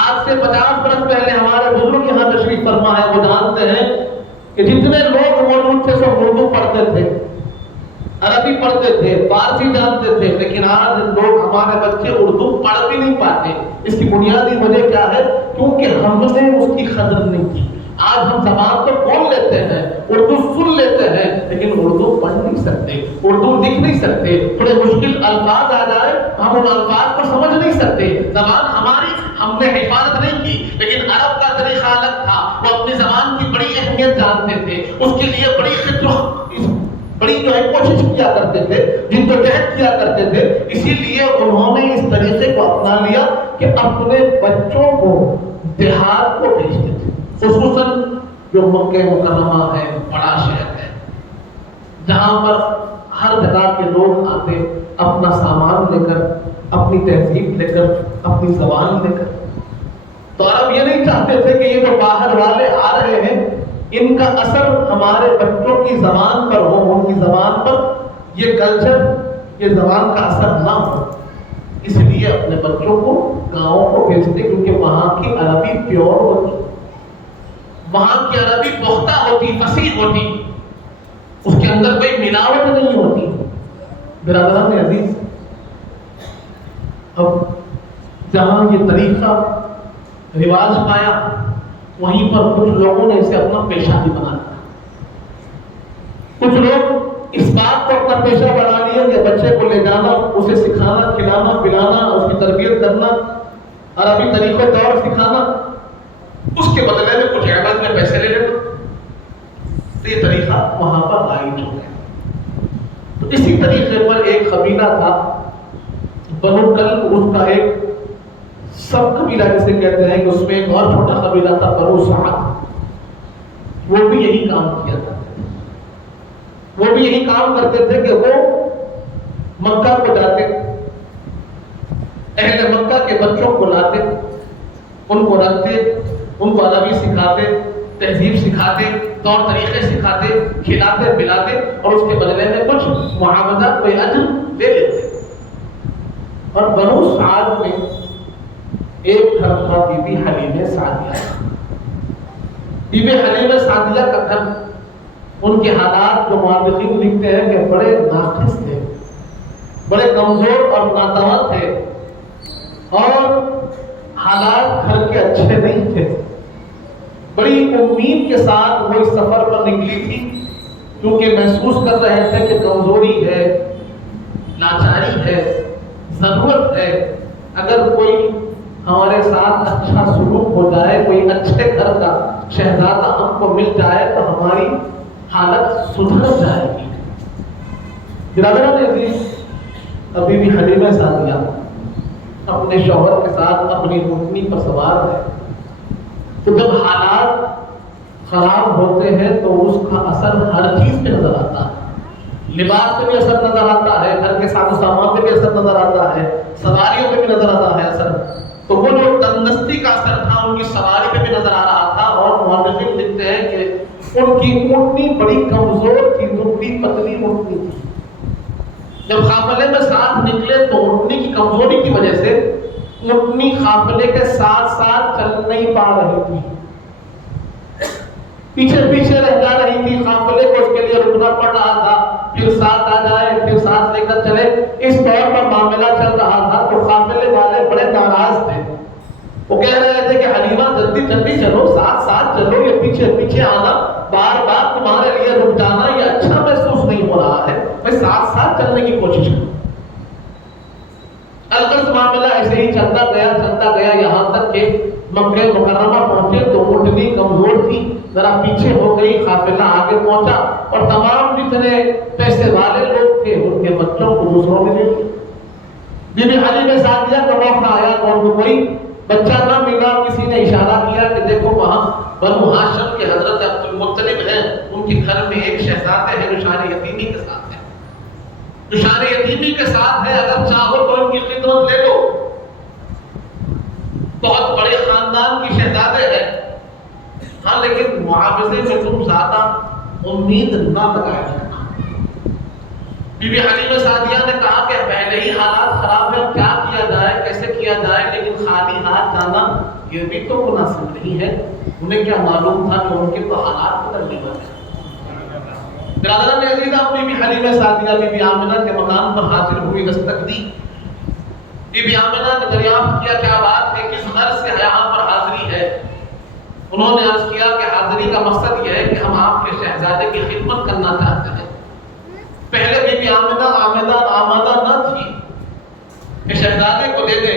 آج سے 50 برس پہلے ہمارے بزرگ یہاں تشریف فرما ہے، وہ جانتے ہیں کہ جتنے لوگ موجود تھے سب اردو پڑھتے تھے، عربی پڑھتے تھے، فارسی جانتے تھے، لیکن آج لوگ، ہمارے بچے اردو پڑھ بھی نہیں پاتے۔ اس کی بنیادی وجہ کیا ہے؟ کیونکہ ہم نے اس کی قدر نہیں کی۔ آج ہم زبان تو بول لیتے ہیں، اردو سن لیتے ہیں، لیکن اردو پڑھ نہیں سکتے، اردو لکھ نہیں سکتے۔ تھوڑے مشکل الفاظ آ جائے ہم ان الفاظ کو سمجھ نہیں سکتے۔ زبان ہماری، ہم نے حفاظت نہیں کی، لیکن عرب کا طریقہ الگ تھا۔ وہ اپنی زبان کی بڑی اہمیت جانتے تھے، اس کے لیے بڑی بڑی جو ہے کوشش کیا کرتے تھے، جدوجہد کیا کرتے تھے. اسی لیے انہوں نے اس طریقے کو اپنا لیا کہ اپنے بچوں کو دیہات کو بھیجتے تھے، خصوصاً جو مکہ مکرمہ ہے، بڑا شہر ہے، جہاں پر ہر جگہ کے لوگ آتے اپنا سامان لے کر، اپنی تہذیب لے کر، اپنی زبان لے کر. تو عرب یہ نہیں چاہتے تھے کہ یہ جو باہر والے آ رہے ہیں ان کا اثر ہمارے بچوں کی زبان پر ہو، ان کی زبان پر یہ کلچر، یہ زبان کا اثر نہ ہو. اس لیے اپنے بچوں کو گاؤں کو بھیجتے، کیونکہ وہاں کی عربی پیور ہوتی، وہاں کی عربی پختہ ہوتی، فصیح ہوتی، اس کے اندر کوئی ملاوٹ نہیں ہوتی. برادران عزیز، اب جہاں یہ طریقہ رواج پایا وہیں پر کچھ لوگوں نے اسے اپنا پیشہ بھی بنا لیا. کچھ لوگ اس بات کو اپنا پیشہ بنا لیا کہ بچے کو لے جانا، اسے سکھانا، کھلانا پلانا، اس کی تربیت کرنا، عربی طریقوں طور سکھانا، اس کے بدلے میں کچھ عوض میں پیسے لے لینا. تو یہ طریقہ وہاں پر رائج ہو گیا. تو اسی طریقے پر ایک قبیلہ تھا بنو کلب، اس کا ایک سب قبیلہ جسے کہتے ہیں، کہ اس میں ایک اور چھوٹا قبیلہ تھا بنو سعد. وہ بھی یہی کام کیا کرتے تھے، وہ بھی یہی کام کرتے تھے کہ وہ مکہ کو جاتے، اہل مکہ کے بچوں کو لاتے، ان کو رکھتے، ان کو عربی سکھاتے، تہذیب سکھاتے، طور طریقے سکھاتے، کھلاتے پلاتے، اور اس کے بدلے میں کچھ معاوضہ، کوئی اجر دے لیتے. اور بنو سعد میں ایک گھر تھا بی بی حلیمہ سعدیہ. بی بی حلیمہ سعدیہ کا گھر، ان کے حالات جو مورخین لکھتے ہیں کہ بڑے ناقص تھے، بڑے کمزور اور ناتواں تھے، اور حالات گھر کے اچھے نہیں تھے. بڑی امید کے ساتھ وہ اس سفر پر نکلی تھی، کیونکہ محسوس کر رہے تھے کہ کمزوری ہے، لاچاری ہے، ضرورت ہے. اگر کوئی ہمارے ساتھ اچھا سلوک ہو جائے، کوئی اچھے گھر کا شہزادہ ہم کو مل جائے تو ہماری حالت سدھر جائے گی. برادران عزیز، ابھی بھی حلیمہ سعدیہ اپنے شوہر کے ساتھ اپنی اونٹنی پر سوار ہے. تو جب حالات خراب ہوتے ہیں تو اس کا اثر ہر چیز پہ نظر آتا ہے. لباس پہ بھی اثر نظر آتا ہے، گھر کے ساز و سامان پہ بھی اثر نظر آتا ہے، سواریوں پہ بھی نظر آتا ہے اثر. تو وہ جو تندرستی کا اثر تھا ان کی سواری پہ بھی نظر آ رہا تھا. اور مورخین لکھتے ہیں کہ ان کی اونٹنی بڑی کمزور تھی، دبلی پتلی اونٹنی تھی. جب قافلے میں ساتھ نکلے تو اونٹنی کی کمزوری کی وجہ سے اونٹنی قافلے کے ساتھ ساتھ چل نہیں پا رہی تھی، پیچھے پیچھے رہ جا رہی تھی. قافلے کو اس کے لیے رکنا پڑ رہا تھا، پھر ساتھ آ جائے، پھر ساتھ لے کر چلے. اس طور پر معاملہ چل رہا تھا. تو قافلے والے بڑے ناراض تھے. وہ کہہ رہے تھے کہ حلیمہ جلدی جلدی چلو، ساتھ ساتھ چلو، یہ پیچھے پیچھے آنا، بار بار تمہارے لیے رک جانا یہ اچھا محسوس نہیں ہو رہا ہے، میں ساتھ ساتھ چلنے کی کوشش کروں. الغرض معاملہ ایسے ہی چلتا گیا یہاں تک کہ مکہ مکرمہ پہنچے تو اونٹنی کمزور تھی، ذرا پیچھے ہو گئی، قافلہ آگے پہنچا، اور تمام جتنے پیسے والے لوگ تھے ان کے بچوں کو دوسروں نے لے لیا. بی بی حلیمہ سعدیہ کا موقع آیا تو ان کو کوئی بچہ نہ ملا. کسی نے اشارہ کیا کہ دیکھو وہاں بنو ہاشم کے حضرت عبد المطلب ہیں، ان کے گھر میں ایک شہزادے ہیں جو شان یتیمی کے ساتھ ہے، جو شان یتیمی کے ساتھ ہے، اگر چاہو تو ان کی خدمت لے لو. بہت بڑے خاندان کی شہزادے ہیں، ہاں لیکن معاوضے میں تم زیادہ امید نہ لگائے جانا. بی بی حلیمہ سعدیہ نے کہا کہ پہلے ہی حالات خراب ہیں، کیا کیا جائے، کیسے کیا جائے، لیکن خالی ہاتھ جانا یہ بھی تو مناسب نہیں ہے. انہیں کیا معلوم تھا کہ ان کے تو حالات بدلنے والے ہیں. برادران عزیز، بی بی حلیمہ سعدیہ بی بی آمنہ کے مقام پر حاضر ہوئی، دستک دی. بی بی آمنہ نے دریافت کیا کیا بات ہے، کس غرض سے یہاں پر حاضری ہے. انہوں نے عرض کیا کہ حاضری کا مقصد یہ ہے کہ ہم آپ کے شہزادے کی خدمت کرنا چاہتے ہیں. پہلے بی بی آمدہ نہ تھی کہ شہزادے کو دے دے،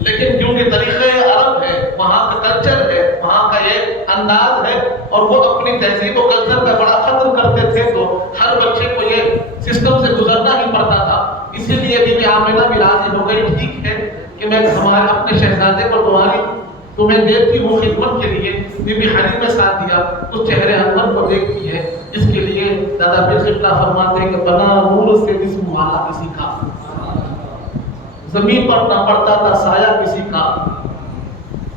لیکن کیونکہ طریقہ عرب ہے، وہاں کا کلچر ہے، وہاں کا یہ انداز ہے، اور وہ اپنی تہذیب و کلچر کا بڑا قدر کرتے تھے، تو ہر بچے کو یہ سسٹم سے گزرنا ہی پڑتا تھا۔ اسی لیے بی بی آمنہ بھی راضی ہو گئی، ٹھیک ہے کہ میں ہمارے اپنے شہزادے کو تمہیں دیتی ہوں خدمت کے لیے۔ بی بی حلیمہ سعدیہ اس چہرے انور کو دیکھتی ہے، جس کے لیے دادا پیر قبلہ فرماتے ہیں کہ بنا نور سے جسم والا کسی کا، زمین پر نہ پڑتا تھا سایہ کسی کا،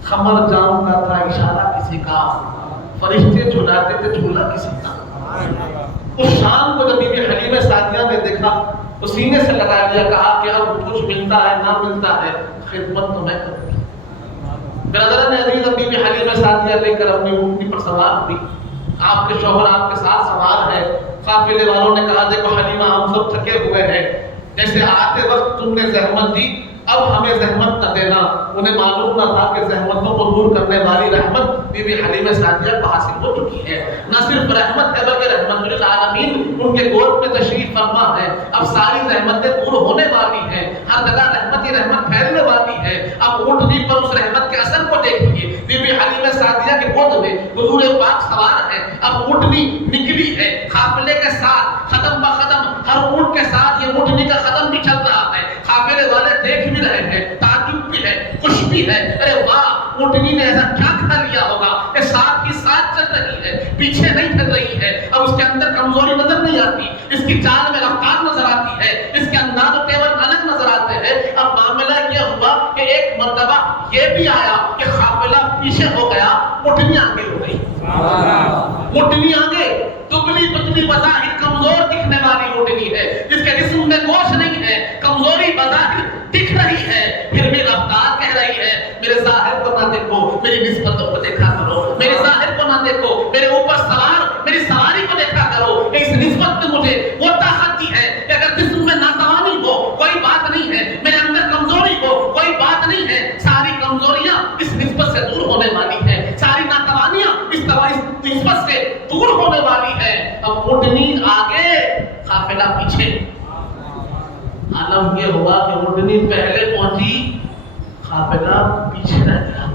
خمر جامتا تھا اشارہ کسی کا، فرشتے جھلاتے تھے جھولا کسی کا۔ اس شان کو جب بی بی حلیمہ سعدیہ نے دیکھا تو سینے سے لگا لیا، کہا کہ اب کچھ ملتا ہے نہ ملتا ہے، خدمت تو میں کروں گی۔ برادران عزیز، بی بی حلیمہ سعدیہ لے کر اپنی اونٹنی پر سوار ہوئی، آپ کے شوہر آپ کے ساتھ سوار ہے۔ قافلے والوں نے کہا دیکھو حلیمہ ہم سب تھکے ہوئے ہیں، جیسے آتے وقت تم نے زحمت دی اب ہمیں زحمت نہ دینا۔ انہیں معلوم نہ تھا کہ زحمتوں کو دور کرنے والی رحمت بی بی حلیمہ سعدیہ کو حاصل ہو چکی ہے۔ نہ صرف رحمت ہے بلکہ رحمت للعالمین ان کے گود میں تشریف فرما ہے۔ اب ساری زحمتیں دور ہونے والی ہیں، ہر جگہ رحمت ہی رحمت پھیلنے والی ہے۔ اب اونٹنی پر اس رحمت کے اثر کو دیکھیے، بی بی حلیمہ سعدیہ کے گود میں حضور پاک سوار ہے۔ اب اونٹنی نکلی ہے قافلے کے ساتھ، قدم بہ قدم ہر اونٹ کے ساتھ یہ اونٹنی کا قدم بھی چل رہا ہے۔ قافلے والے دیکھ بھی رہے ہیں، تعجب بھی ہے، خوش بھی ہے، ارے واہ اونٹنی نے ایسا کیا کھا لیا ہوگا کہ ساتھ ہی ساتھ چل رہی ہے، پیچھے نہیں چل رہی ہے۔ اب اس کے اندر کمزوری نظر نہیں آتی، اس کی چال میں رفتار نظر آتی ہے، اس کے انداز و تیور الگ نظر آتے ہیں۔ اب معاملہ یہ ہوا کہ ایک مرتبہ یہ بھی آیا کہ قافلہ پیچھے ہو گیا، اونٹنی آگے ہو گئی۔ اونٹنی آگے دبلی پتلی بظاہر کمزور دکھنے والی اونٹنی ہے، جس کے جسم میں گوشت نہیں ہے، کمزوری بظاہر دکھ رہی ہے، پھر بھی رفتار کہہ رہی ہے میرے ظاہر کو نہ دیکھو، میری نسبتوں کو دیکھا کرو، میرے ظاہر کو نہ دیکھو، میرے اوپر سوار میری سواری کو دیکھا کرو۔ اس نسبت میں مجھے وہ طاقت دی ہے کہ اگر جسم میں ناتوانی ہو کوئی بات نہیں ہے، میرے اندر کمزوری ہو کوئی بات نہیں ہے، ساری کمزوریاں اس نسبت سے دور ہونے والی ہیں، ساری ناتوانیاں اس نسبت سے دور ہونے والی ہے۔ اب اونٹنی آگے قافلہ پیچھے۔ عالم یہ ہوا کہ اونٹنی پہلے پہنچی، قافلہ پیچھے رہ گیا۔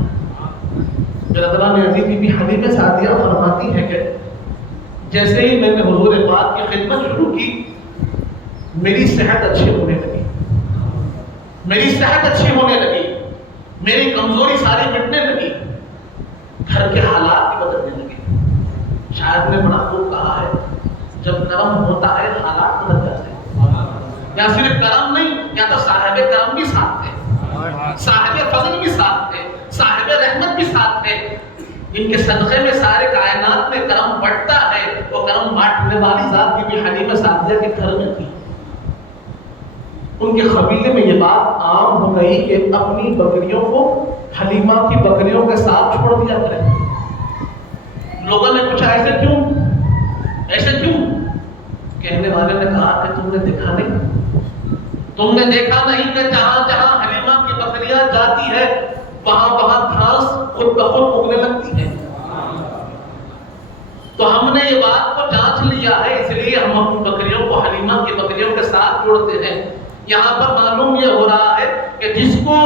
برادران عزیز، بی بی حلیمہ سعدیہ فرماتی ہے کہ جیسے ہی میں نے حضور پاک کی خدمت شروع کی، میری صحت اچھی ہونے لگی، میری صحت اچھی ہونے لگی، میری کمزوری ساری مٹنے لگی، گھر کے حالات بھی بدلنے لگے۔ شاید نے بڑا خوب کہا ہے، جب کرم ہوتا ہے حالات بدل جاتے ہیں۔ یا صرف کرم نہیں، یا تو صاحب کرم بھی ساتھ تھے، صاحب فضل بھی ساتھ تھے، صاحب رحمت بھی ساتھ تھے، ان کے صدقے میں سارے کائنات میں کرم بڑھتا ہے۔ وہ کرم بانٹنے والی ذات بی بی حلیمہ سعدیہ کے گھر میں تھی۔ ان کے قبیلے میں یہ بات عام ہو گئی کہ اپنی بکریوں کو حلیمہ کی بکریوں کے ساتھ چھوڑ دیا کریں۔ لوگوں نے پوچھا ایسے کیوں؟ کہنے والے نے کہا کہ تم نے دیکھا نہیں کہ جہاں جہاں حلیمہ کی بکریاں جاتی ہے وہاں گھاس خود بخود اگنے لگتی ہے۔ تو ہم نے یہ بات کو جانچ لیا ہے، اس لیے ہم اپنی بکریوں کو حلیمہ کی بکریوں کے ساتھ جوڑتے ہیں۔ یہاں پر معلوم یہ ہو رہا ہے کہ جس کو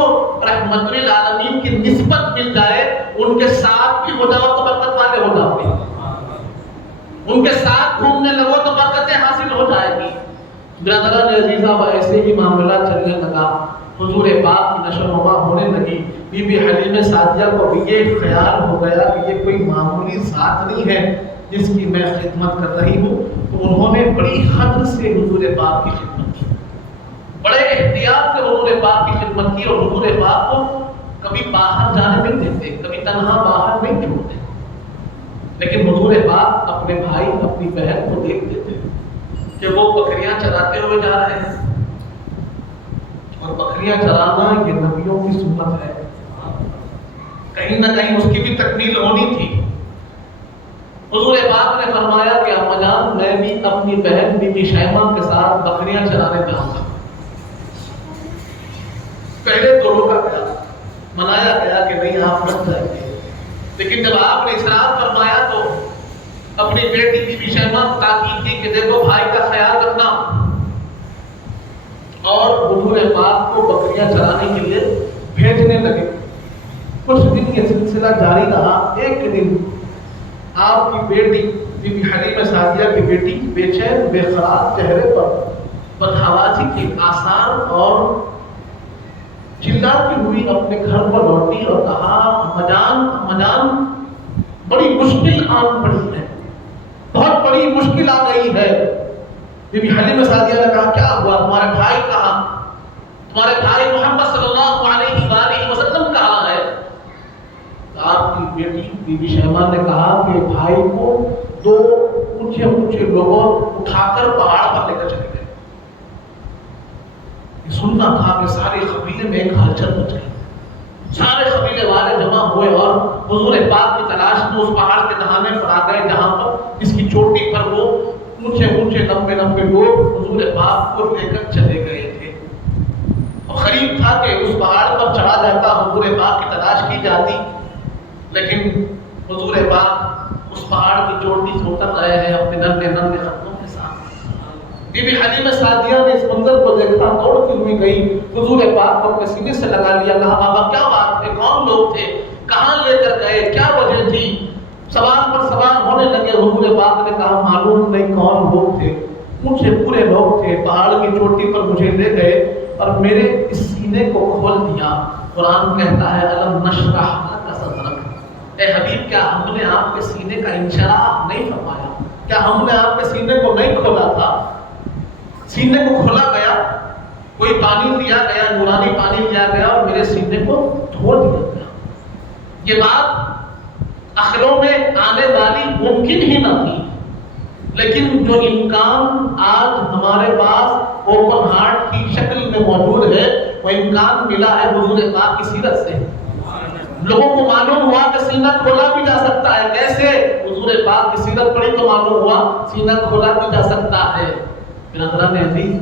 رحمت للعالمین کی نسبت مل جائے ان کے ساتھ بھی ہو جاؤ تو برکت والے ہو جاؤ گے، ان کے ساتھ گھومنے لگو تو برکتیں حاصل ہو جائے گی۔ برادران عزیزہ، ایسے ہی معاملہ چلنے لگا، حضور پاک کی نشو و نما ہونے لگی۔ بی بی حلیمہ سعدیہ کو بھی یہ خیال ہو گیا کہ یہ کوئی معمولی ذات نہیں ہے جس کی میں خدمت کر رہی ہوں، تو انہوں نے بڑی قدر سے حضور پاک کی خدمت کی، بڑے احتیاط سے حضور پاک کی خدمت کی، اور حضور پاک کو کبھی باہر جانے نہیں دیتے، کبھی تنہا باہر نہیں چھوڑتے، لیکن حضور پاک اپنے بھائی اپنی بہن کو دیکھ دیتے کہ وہ بکریاں چراتے ہوئے جا رہے ہیں، اور بکریاں چرانا یہ نبیوں کی سنت ہے، کہیں نہ کہیں اس کی بھی تکمیل ہونی تھی۔ حضور پاک نے فرمایا کہ اما جان میں بھی اپنی بہن بی بی شیمہ کے ساتھ بکریاں چرانے جاؤں گا۔ پہلے تو روکا گیا، منایا گیا کہ نہیں آپ مت جائیے، لیکن جب آپ نے اصرار فرمایا تو اپنی بیٹی بی بی شیمہ کو تاکید کی کہ دیکھو بھائی کا خیال رکھنا، اور حضور پاک کو بکریاں چرانے کے لیے بھیجنے لگے۔ کچھ دن یہ سلسلہ جاری رہا. ایک دن آپ کی بیٹی بی بی حلیمہ سعدیہ کی بیٹی بے چین بے قرار چہرے پر بدحواسی کے آثار اور چلاتی ہوئی اپنے گھر پر لوٹی اور کہا اما جان بڑی مشکل آن پڑی ہے, بہت بڑی مشکل آ گئی ہے. بی بی حلیمہ سعدیہ نے کہا کیا ہوا, تمہارے بھائی کہاں, تمہارے بھائی محمد صلی اللہ علیہ وآلہ وسلم کہاں ہے؟ آپ کی بیٹی بی بی شیما نے کہا کہ بھائی کو دو اونچے اونچے لوگوں اٹھا کر پہاڑ پر لے کر چلے گئے. یہ سننا تھا کہ سارے قبیلے میں ایک ہلچل مچ گئی. سارے قبیلے والے جمع ہوئے اور حضور پاک کی تلاش میں اس پہاڑ کے دہانے پر آ گئے جہاں پر جس کی چوٹی پر وہ اونچے اونچے لمبے لمبے لوگ حضور پاک کو لے کر چلے گئے تھے. اور قریب تھا کہ اس پہاڑ پر چڑھا جاتا, حضور پاک کی تلاش کی جاتی, لیکن حضور پاک اس پہاڑ کی چوٹی سے اتر رہے ہیں اپنے ننھے ننھے قدموں کے ساتھ. بی بی حلیمہ سعدیہ نے اس منظر کو دیکھا, دوڑتی ہوئی گئی, حضور پاک کو اپنے سینے سے لگا لیا, کہا بابا کیا بات ہے, کون لوگ تھے, کہاں لے کر گئے, کیا وجہ تھی؟ سوال پر سوال ہونے لگے. حضور پاک نے کہا معلوم نہیں کون لوگ تھے, مجھے پورے لوگ تھے, پہاڑ کی چوٹی پر مجھے لے گئے اور میرے اس سینے کو کھول دیا. قرآن کہتا ہے الم نشرح لک صدرک, اے حبیب کیا ہم نے آپ کے سینے کا انشراح نہیں فرمایا, کیا ہم نے آپ کے سینے کو نہیں کھولا تھا؟ سینے کو کھولا گیا, کوئی پانی لیا گیا, نورانی پانی لیا گیا اور میرے سینے کو دھو دیا گیا. یہ بات عقلوں میں آنے والی ممکن ہی نہ تھی, لیکن جو امکان آج ہمارے پاس اوپن ہارٹ کی شکل میں موجود ہے وہ امکان ملا ہے حضور پاک کی سیرت سے. لوگوں کو معلوم ہوا کہ سینہ کھولا بھی جا سکتا ہے. کیسے؟ حضور پاک کی سیرت پڑھی تو معلوم ہوا سینہ کھولا بھی جا سکتا ہے. برادران عزیز,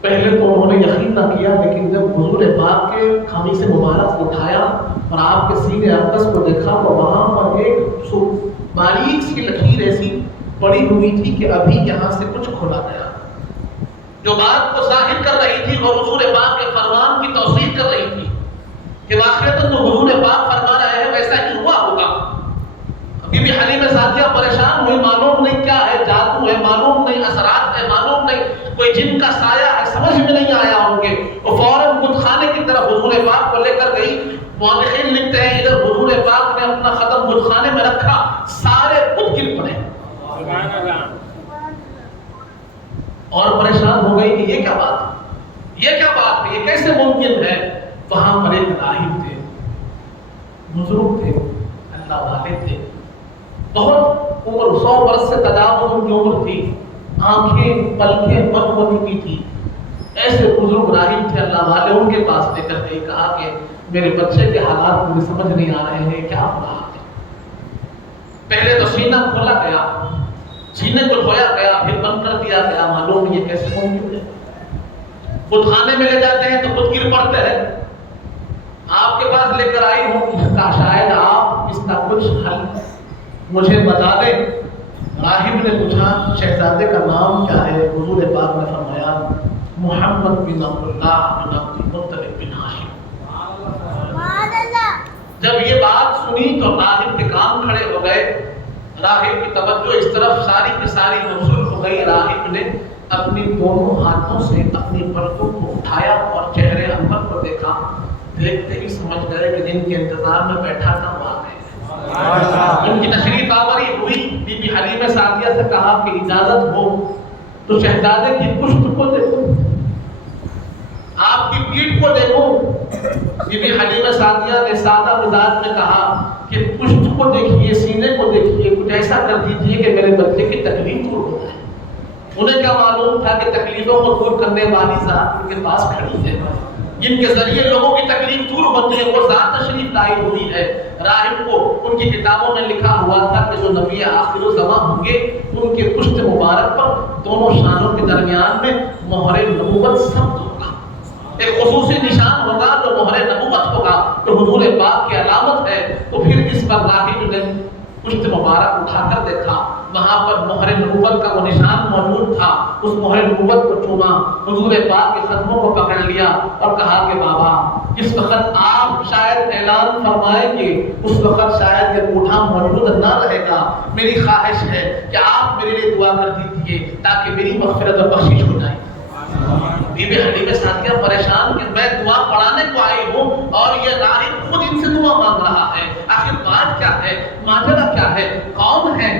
پہلے تو انہوں نے یقین نہ کیا, لیکن جب حضور پاک کے قمیص مبارک کو اٹھایا اور آپ کے سینے اقدس کو دیکھا تو وہاں پر ایک باریک سی لکیر ایسی پڑی ہوئی تھی کہ ابھی یہاں سے کچھ کھولا گیا, جو بات کو ظاہر کر رہی تھی اور حضور پاک کے فرمان کی توثیق کر رہی تھی کہ واقعتاً جو حضور پاک فرما رہے ہیں ویسا ہی ہوا ہوگا. بی بی حلیمہ سعدیہ پریشان ہوئی, معلوم نہیں کیا ہے, جادو ہے, معلوم نہیں اثرات ہے, معلوم نہیں کوئی جن کا سایہ ہے, سمجھ میں نہیں آیا ان کے. وہ فوراً بت خانے کی طرف حضور پاک کو لے کر گئی. مؤرخین لکھتے ہیں ادھر حضور پاک نے اپنا قدم بت خانے میں رکھا, سارے بت گر پڑے اور پریشان ہو گئی کہ یہ کیا بات ہے, یہ کیا بات ہے, یہ کیسے ممکن ہے. وہاں پر ایک راہب تھے, بزرگ تھے, اللہ والے تھے, بہت عمر 100 برس سے تجاوز ان کی عمر تھی, آنکھیں پلکیں بند ہو چکی تھی. ایسے بزرگ راہب تھے اللہ والے, ان کے پاس لے کر گئی, کہا کہ میرے بچے کے حالات مجھے سمجھ نہیں آ رہے ہیں, کیا ہو رہا ہے. پہلے تو سینہ کھولا گیا, سینے کو دھویا گیا, پھر بند کر دیا گیا, معلوم یہ کیسے ممکن ہے. خود خانے میں لے جاتے ہیں تو خود گر پڑتے ہیں. آپ کے پاس لے کر آئی ہوں کہ شاید آپ اس کا کچھ حل مجھے بتا دیں. راہب نے پوچھا شہزادے کا نام کیا ہے؟ حضور پاک نے فرمایا محمد بن عبداللہ بن عبد المطلب بن ہاشم. جب یہ بات سنی تو راہب کے کان کھڑے ہو گئے. راہب کی توجہ اس طرف ساری کی ساری مبذول ہو گئی. راہب نے اپنی دونوں ہاتھوں سے اپنی پلکوں کو اٹھایا اور چہرے انور کو دیکھا. دیکھتے ہی سمجھ گئے کہ جن کے انتظار میں بیٹھا تھا وہ آ گئے. ان کی تشریف آوری ہوئی. بی بی حلیمہ سعدیہ سے کہا کہ اجازت ہو تو شہزادے کی پشت کو دیکھو, آپ کی پیٹھ کو دیکھو. بی بی حلیمہ سعدیہ نے سادہ مزاج میں کہا کہ پشت کو دیکھیے, سینے کو دیکھیے, کچھ ایسا کر دیجیے کہ میرے بچے کی تکلیف دور ہو جائے. انہیں کیا معلوم تھا کہ تکلیفوں کو دور کرنے والی ذات ان کے پاس کھڑی ہے, جن کے ذریعے لوگوں کی تکلیف دور ہوتی ہے, وہ ذات تشریف لائی ہوئی ہے. راہب کو ان کی کتابوں میں لکھا ہوا تھا کہ جو نبی آخر الزماں ہوں گے ان کے پشت مبارک پر دونوں شانوں کے درمیان میں مہر نبوت ثبت ہوگا, ایک خصوصی نشان ہوگا جو مہر نبوت ہوگا, جو حضور پاک کی علامت ہے. تو پھر اس پر راہب نے پشت مبارک اٹھا کر دیکھا, وہاں پر مہر نبوت کا وہ نشان موجود تھا، اس مہر نبوت کو چوما، حضور پاک کے قدموں کو پکڑ لیا اور کہا کہ بابا اس وقت آپ شاید اعلان فرمائیں گے، اس وقت شاید یہ بوڑھا موجود نہ رہے گا، میری خواہش ہے کہ آپ میرے لیے دعا کر دیجیے تاکہ میری مغفرت اور بخشش ہو جائے۔ بی بی حلیمہ سعدیہ پریشان کہ میں دعا پڑھانے کو آئی ہوں اور یہ راہب خود ان سے دعا مانگ رہا ہے، آخر بات کیا ہے، ماجرا کیا ہے، کون ہے؟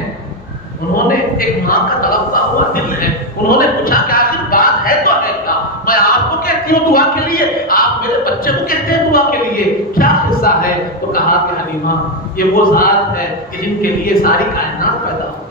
انہوں نے ایک ماں کا تڑپتا ہوا دل ہے، انہوں نے پوچھا کہ آخر بات ہے تو ہے کیا؟ میں آپ کو کہتی ہوں دعا کے لیے، آپ میرے بچے کو کہتے ہیں دعا کے لیے، کیا قصہ ہے؟ تو کہا کہ حلیمہ یہ وہ ذات ہے کہ جن کے لیے ساری کائنات پیدا ہوئی،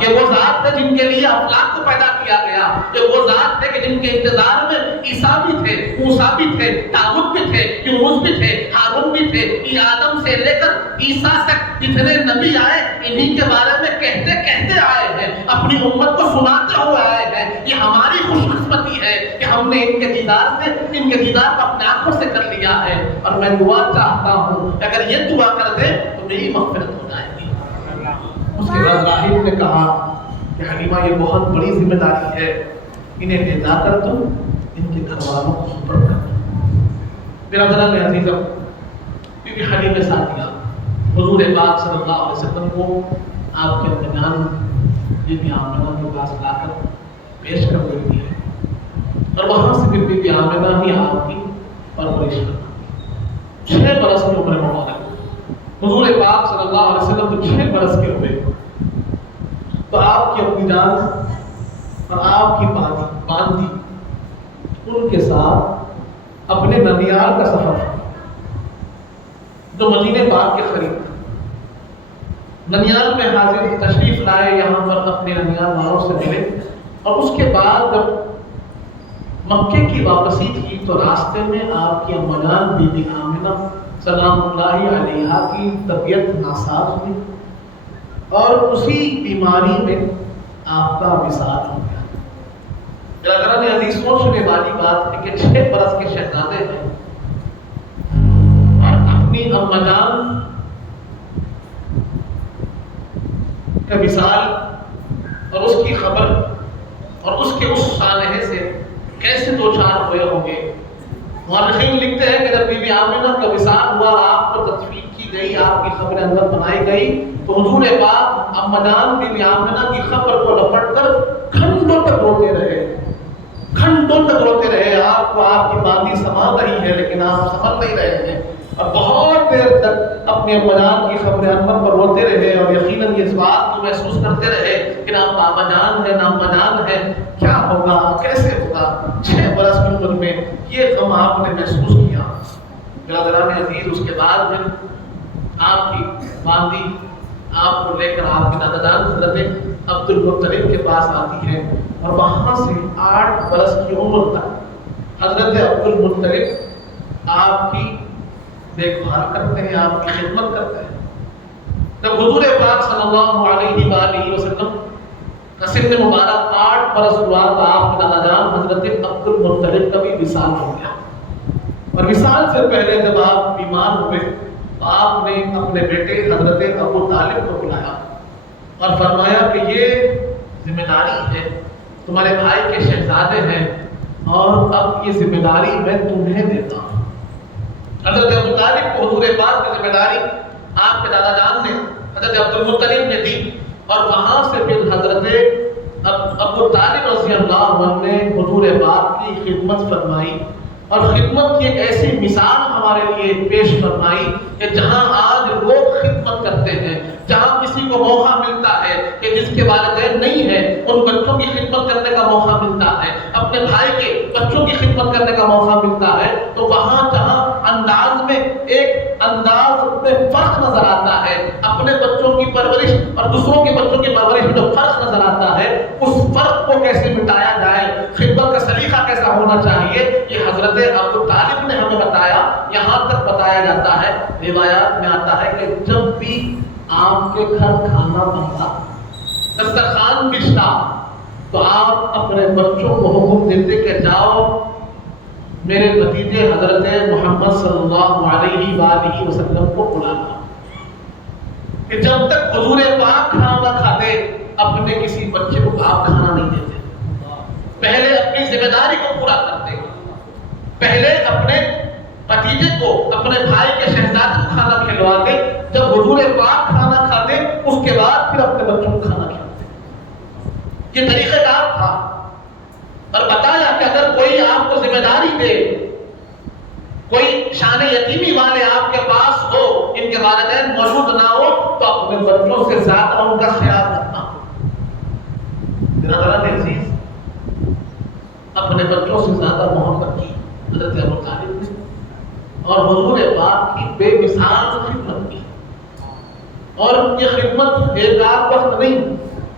یہ وہ ذات ہے جن کے لیے افلاک کو پیدا کیا گیا، یہ وہ ذات ہے کہ جن کے انتظار میں عیسیٰ بھی تھے، موسیٰ بھی تھے، داؤد بھی تھے، یونس بھی تھے، ہارون بھی تھے، آدم سے لے کر عیسیٰ تک جتنے نبی آئے انہی کے بارے میں کہتے کہتے آئے ہیں، اپنی امت کو سناتے ہوئے آئے ہیں۔ یہ ہماری خوش قسمتی ہے کہ ہم نے ان کے دیدار کو اپنے آنکھوں سے کر لیا ہے، اور میں دعا چاہتا ہوں اگر یہ دعا کر دے تو میری مغفرت ہو جائے گی۔ اس کے بعد راہب نے کہا کہ حلیمہ یہ بہت بڑی ذمہ داری ہے، انہیں لے جا کر تم ان کے گھر والوں کو سپرد کر دو۔ برادران عزیزم، بی بی حلیمہ سعدیہ حضور پاک صلی اللہ علیہ وسلم کو آپ کے اپنے جان بی بی آمنہ کے پاس لا کر پیش کر دیتی ہے، اور وہاں سے پھر بی بی آمنہ ہی آپ کی پرورش کرنا۔ 6 برس کی عمر مبارک حضور پاک صلی اللہ علیہ وسلم تو 6 برس کے ہوئے تو آپ کی اپنی جان اور آپ کی باندھی ان کے ساتھ اپنے ننیال کا سفر جو مدینہ پاک کے قریب تھا، ننیال میں حاضر تشریف لائے، یہاں پر اپنے ننیال والوں سے ملے، اور اس کے بعد جب مکے کی واپسی تھی تو راستے میں آپ کی اما جان بی بی آمنہ سلام اللہ علیہا کی طبیعت ناساز ہوئی، اور اسی بیماری میں آپ کا وصال ہو گیا۔ برادران عزیز، سوچنے والی بات ہے کہ 6 برس کے شہزادے ہیں اور اپنی اما جان کا وصال اور اس کی خبر اور اس کے سانحے سے کیسے دوچار ہوئے ہوں گے۔ مورخین لکھتے ہیں کہ جب بی بی آمنہ کا وصال ہوا، آپ کو تدفین کی گئی، آپ کی قبر اندر بنائی گئی، تو حضور پاک اما جان بی بی آمنہ کی قبر کو لپٹ کر گھنٹوں تک روتے رہے، گھنٹوں تک روتے رہے۔ آپ کو آپ کی باندھی سنبھال رہی ہے لیکن آپ سنبھل نہیں رہے ہیں، اور بہت دیر تک اپنے اما جان کی قبر انور پر روتے رہے، اور یقیناً اس بات کو محسوس کرتے رہے کہ نہ بابا جان ہے نہ اما جان ہے، کیا ہوگا، کیسے ہوگا۔ 6 برس کی عمر میں یہ غم آپ نے محسوس کیا۔ برادران عزیز، اس کے بعد جب آپ کی باندھی آپ کو لے کر آپ کے دادا جان حضرت عبد المطلب کے پاس آتی ہے، اور وہاں سے 8 برس کی عمر تک حضرت عبد المطلب آپ کی دیکھ بھال کرتے ہیں، آپ کی خدمت کرتے ہیں۔ جب حضور پاک صلی اللہ علیہ وآلہ وسلم کا سن مبارک 8 برس ہوا تو آپ کے دادا جان حضرت عبد المطلب کا بھی وصال ہو گیا، اور وصال سے پہلے جب آپ بیمار ہوئے تو آپ نے اپنے بیٹے حضرت ابو طالب کو بلایا اور فرمایا کہ یہ ذمہ داری ہے، تمہارے بھائی کے شہزادے ہیں، اور اب یہ ذمہ داری میں تمہیں دیتا ہوں۔ حضرت ابو طالب کو حضور پاک کی ذمہ داری آپ کے دادا جان نے حضرت عبد المطلب نے دی، اور وہاں سے پھر حضرت ابو طالب رضی اللہ عنہ نے حضور پاک کی خدمت فرمائی، اور خدمت کی ایک ایسی مثال ہمارے لیے پیش فرمائی کہ جہاں آج لوگ خدمت کرتے ہیں، جہاں کسی کو موقع ملتا ہے کہ جس کے والدین نہیں ہیں ان بچوں کی خدمت کرنے کا موقع ملتا ہے، اپنے بھائی کے بچوں کی خدمت کرنے کا موقع ملتا ہے، تو وہاں جہاں انداز میں ایک انداز میں فرق نظر آتا ہے، اپنے بچوں کی پرورش اور دوسروں کے بچوں کی پرورش میں جو فرق نظر آتا ہے، اس فرق کو کیسے مٹایا جائے، خدمت کا سلیقہ کیسا ہونا چاہیے، یہ حضرت ابو طالب نے ہمیں بتایا۔ یہاں تک بتایا جاتا ہے، روایات میں آتا ہے کہ جب بھی آپ کے گھر کھانا بنتا، دسترخوان بچھتا، تو آپ اپنے بچوں کو حکم دیتے کہ جاؤ میرے بھتیجے حضرت محمد صلی اللہ علیہ وآلہ وسلم کو بلانا، کہ جب تک حضور پاک کھانا کھاتے اپنے کسی بچے کو آپ کھانا نہیں دیتے، پہلے اپنی ذمہ داری کو پورا کرتے، پہلے اپنے بھتیجے کو، اپنے بھائی کے شہزادے کو کھانا کھلواتے، جب حضور پاک کھانا کھاتے اس کے بعد پھر اپنے بچوں کو کھانا کھلاتے۔ یہ طریقہ کار تھا، اور بتایا کہ اگر کوئی آپ کو ذمہ داری دے، کوئی شان یتیمی والے آپ کے پاس ہو، ان کے والدین موجود نہ ہو، تو اپنے بچوں سے زیادہ ان کا خیال رکھنا ہو۔ برادران عزیز، اپنے بچوں سے زیادہ محبت کی حضرت ابو طالب نے، اور حضور پاک کی بے مثال خدمت کی، اور یہ خدمت ایک آدھ وقت نہیں،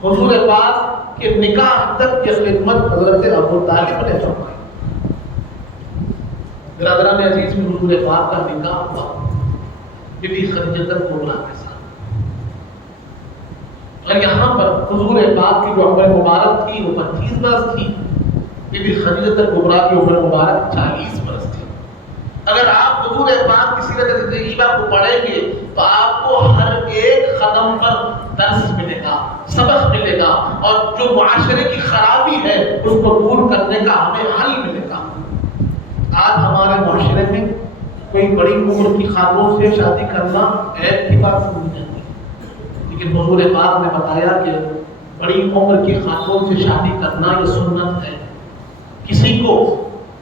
حضور پاک کے نکاح تک یہ خدمت حضرت ابو طالب نے فرمائی۔ برادران عزیز، میں حضور پاک کا نکاح ہوا بی بی خدیجہ کبریٰ کے ساتھ، اور یہاں پر حضور پاک کی جو عمر مبارک تھی وہ 25 برس تھی، بی بی خدیجہ کبریٰ کی عمر مبارک 40 برس تھی۔ اگر آپ حضور پاک کی سیرت طیبہ کو پڑھیں گے تو آپ کو ہر ایک قدم پر درس ملے گا، سبق ملے گا، اور جو معاشرے کی خرابی ہے اس کو دور کرنے کا ہمیں حل ملے گا۔ آج ہمارے معاشرے میں کوئی بڑی عمر کی خاتون سے شادی کرنا عیب کی بات سمجھی جاتی ہے، لیکن حضور پاک نے بتایا کہ بڑی عمر کی خاتون سے شادی کرنا یہ سنت ہے۔ کسی کو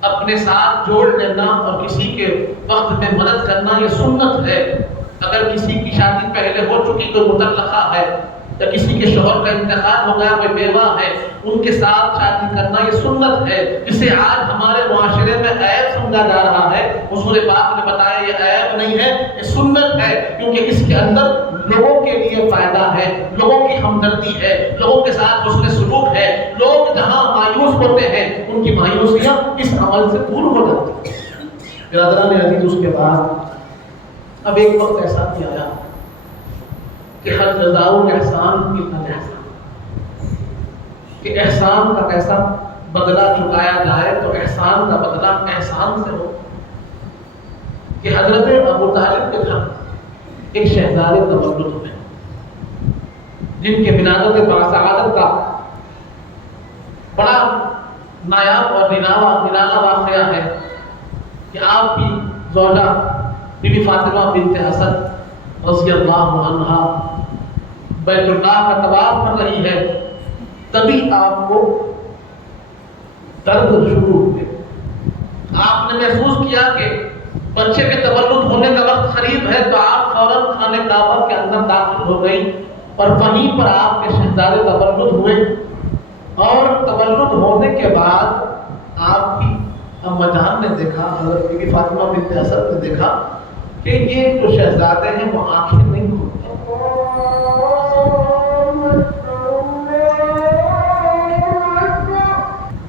اپنے ساتھ جوڑ لینا اور کسی کے وقت میں مدد کرنا یہ سنت ہے۔ اگر کسی کی شادی پہلے ہو چکی کوئی مطلقہ ہے، یا کسی کے شوہر کا انتقال ہو گیا، کوئی بیوہ ہے، ان کے ساتھ شادی کرنا یہ سنت ہے، جسے آج ہمارے معاشرے میں عیب سمجھا جا رہا ہے۔ حضور پاک نے بتایا یہ عیب نہیں ہے، یہ سنت ہے، کیونکہ اس کے اندر لوگوں کے لیے فائدہ ہے، لوگوں کی ہمدردی ہے، لوگوں کے ساتھ حسن سلوک ہے۔ لوگ جہاں مایوس ہوتے ہیں ان کی مایوسیاں اس عمل سے دور ہو جاتی ہیں۔ برادران عزیز، اس کے بعد اب ایک وقت ایسا بھی آیا کہ ہر جزاء الاحسان الا الاحسان، کہ احسان کا کیسا بدلہ چکایا جائے تو احسان کا بدلہ احسان سے ہو، کہ حضرت ابو طالب کے گھر ایک شہزادے تولد ہوئے جن کے ولادت باسعادت کا بڑا نایاب اور نرالا واقعہ ہے کہ آپ کی زوجہ بی بی فاطمہ بنت حسن رضی اللہ عنہا بیت اللہ کا طواف کر رہی ہے، تبھی آپ کو درد شروع ہوئے۔ آپ نے محسوس کیا کہ بچے کے تولد ہونے کا وقت قریب ہے، تو آپ فوراً خانہ کعبہ کے اندر داخل ہو گئی، اور وہیں پر آپ کے شہزادے تولد ہوئے۔ اور تولد ہونے کے بعد آپ کی اما جان نے دیکھا، حضرت بی بی فاطمہ بنت اسد نے دیکھا کہ یہ جو شہزادے ہیں وہ آنکھیں نہیں کھولتے۔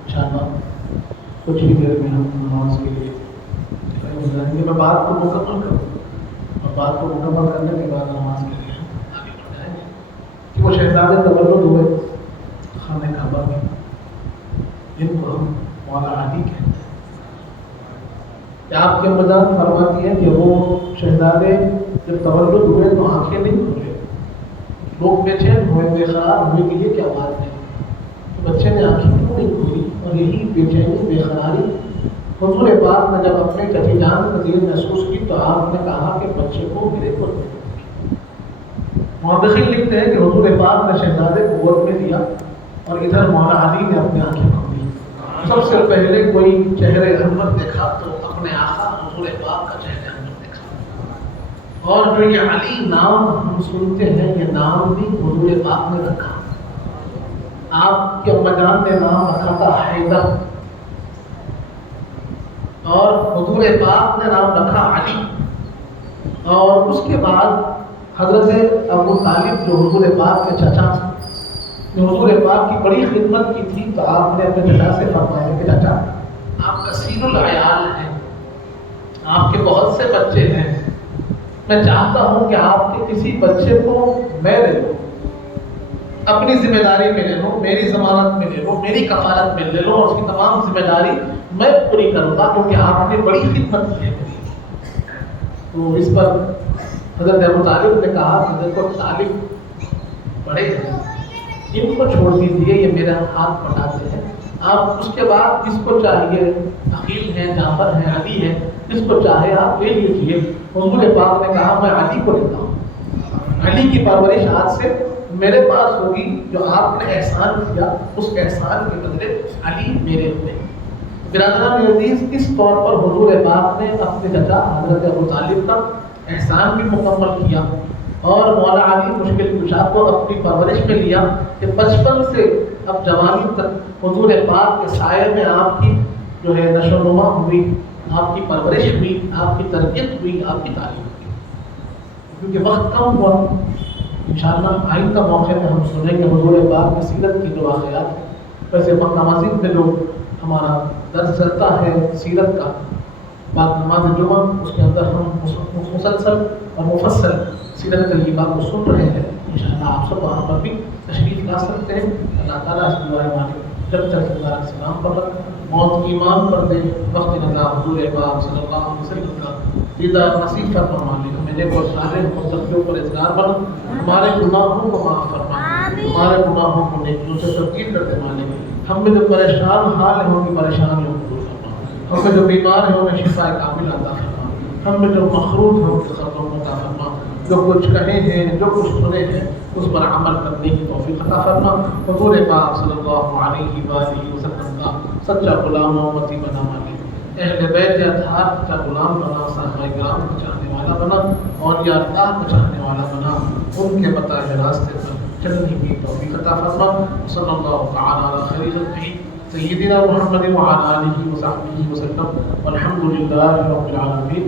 انشاءاللہ کچھ ہی دیر میں ہم نماز کے لیے میں بات کو مکمل کروں، اور بات کو مکمل کرنے کے بعد نماز کے لیے ہم آگے بڑھ جائیں گے کہ وہ شہزادے تولد ہوئے خانہ کعبہ میں، جن کو ہم مولا علی کہتے ہیں۔ آپ کی اما جان فرماتی ہے کہ وہ شہزادے جب تولد ہوئے تو آنکھیں نہیں کھلے، لوگ بے چین ہوئے، بے قرار ہوئے کہ یہ کیا بات ہے، بچے نے آنکھیں کیوں نہیں کھولی؟ اور یہی بے چینی، بے قراری حضور پاک نے جب اپنے کٹی جان کا دل محسوس کی تو آپ نے کہا کہ بچے کو میرے کو دے دو۔ محدثین لکھتے ہیں کہ حضور پاک نے شہزادے کو گود میں دیا، اور ادھر مولا علی نے اپنی آنکھیں کھولی۔ سب سے پہلے کوئی چہرے انور دیکھا تو اپنے آقا حضور پاک کا چہرے انور دیکھا۔ اور جو یہ علی نام ہم سنتے ہیں، یہ نام بھی حضور پاک نے رکھا۔ آپ کی اما جان نے نام رکھا تھا حیدر، اور حضور پاک نے نام رکھا علی۔ اور اس کے بعد حضرت ابو طالب جو حضور پاک کے چچا، جو حضور پاک کی بڑی خدمت کی تھی، تو آپ نے اپنے چچا سے فرمایا کہ چچا آپ کثیر العیال ہیں، آپ کے بہت سے بچے ہیں، میں چاہتا ہوں کہ آپ کے کسی بچے کو میں لے لوں، اپنی ذمہ داری میں لے لوں، میری ضمانت میں لے لوں، میری کفالت میں لے لوں، اور اس کی تمام ذمہ داری میں پوری کروں گا، کیونکہ آپ نے بڑی خدمت کی ہے میری۔ تو اس پر حضرت ابو طالب نے کہا کہ دیکھو طالب بڑے ہیں، ان کو چھوڑ دیجیے، یہ میرا ہاتھ پٹاتے ہیں۔ آپ اس کے بعد جس کو چاہیے، عقیل ہے، جعفر ہے، علی ہے، جس کو چاہے آپ لے لیجیے۔ حضور پاک نے کہا میں علی کو لیتا ہوں، علی کی پرورش آج سے میرے پاس ہوگی، جو آپ نے احسان کیا اس احسان کے بدلے علی میرے ہوئے۔ برادران عزیز، اس طور پر حضور پاک نے اپنے چچا حضرت ابو طالب کا احسان بھی مکمل کیا، اور مولا علی مشکل کشا کو اپنی پرورش میں لیا کہ بچپن سے اب جوانی تک حضور پاک کے سائے میں آپ کی جو ہے نشو و نما ہوئی، آپ کی پرورش ہوئی، آپ کی تربیت ہوئی، آپ کی تعلیم ہوئی۔ کیونکہ وقت کم ہوا، انشاءاللہ آئندہ موقع پہ ہم سنیں گے حضور پاک کی سیرت کی جو واقعات ہیں۔ ویسے مکہ مسجد میں جو ہمارا درس چلتا ہے سیرت کا، بعد نماز جمعہ اس کے اندر ہم مسلسل اور مفصل سیرت طیبہ کو سن رہے ہیں۔ انشاءاللہ آپ سب وہاں پر بھی تشریف لا سکتے ہیں۔ اللہ تعالیٰ اس دعائیں مانگے جب تک سرکار اسلام پر موت ایمان پر دے، وقت نگاہ حضور پاک صلی اللہ علیہ وسلم کا دیدار نصیب فرما لے، میرے کو سارے متقیوں پر اظہار بنا، ہمارے گناہوں کو معاف فرما، ہمارے گناہوں کو نیکیوں سے تبدیل کر دے مالک۔ ہم میں جو پریشان حال ہیں ان کی پریشانیوں کو دور فرما، ہم میں جو بیمار ہیں انہیں شفا کامل عطا فرما، ہم میں جو مخروط ہیں ان کے خطوں کو عطا فرما، جو کچھ کہے ہیں جو کچھ سنے ہیں اس پر عمل کرنے کی توفیق عطا فرما۔ حضور پاک صلی اللہ علیہ وآلہ وسلم کا سچا غلام و امتی بنا مالک، اہل بیت اطہار کا غلام بنا، صحابہ کرام کو چاہنے والا بنا، اولیاء اللہ کو چاہنے والا بنا، ان کے بتائے راستے پر چلنے کی توفیق عطا فرما۔ صلی اللہ تعالی علی خیر خلقہ سیدنا محمد وعلی آلہ وصحبہ وسلم، والحمد للہ رب العالمین۔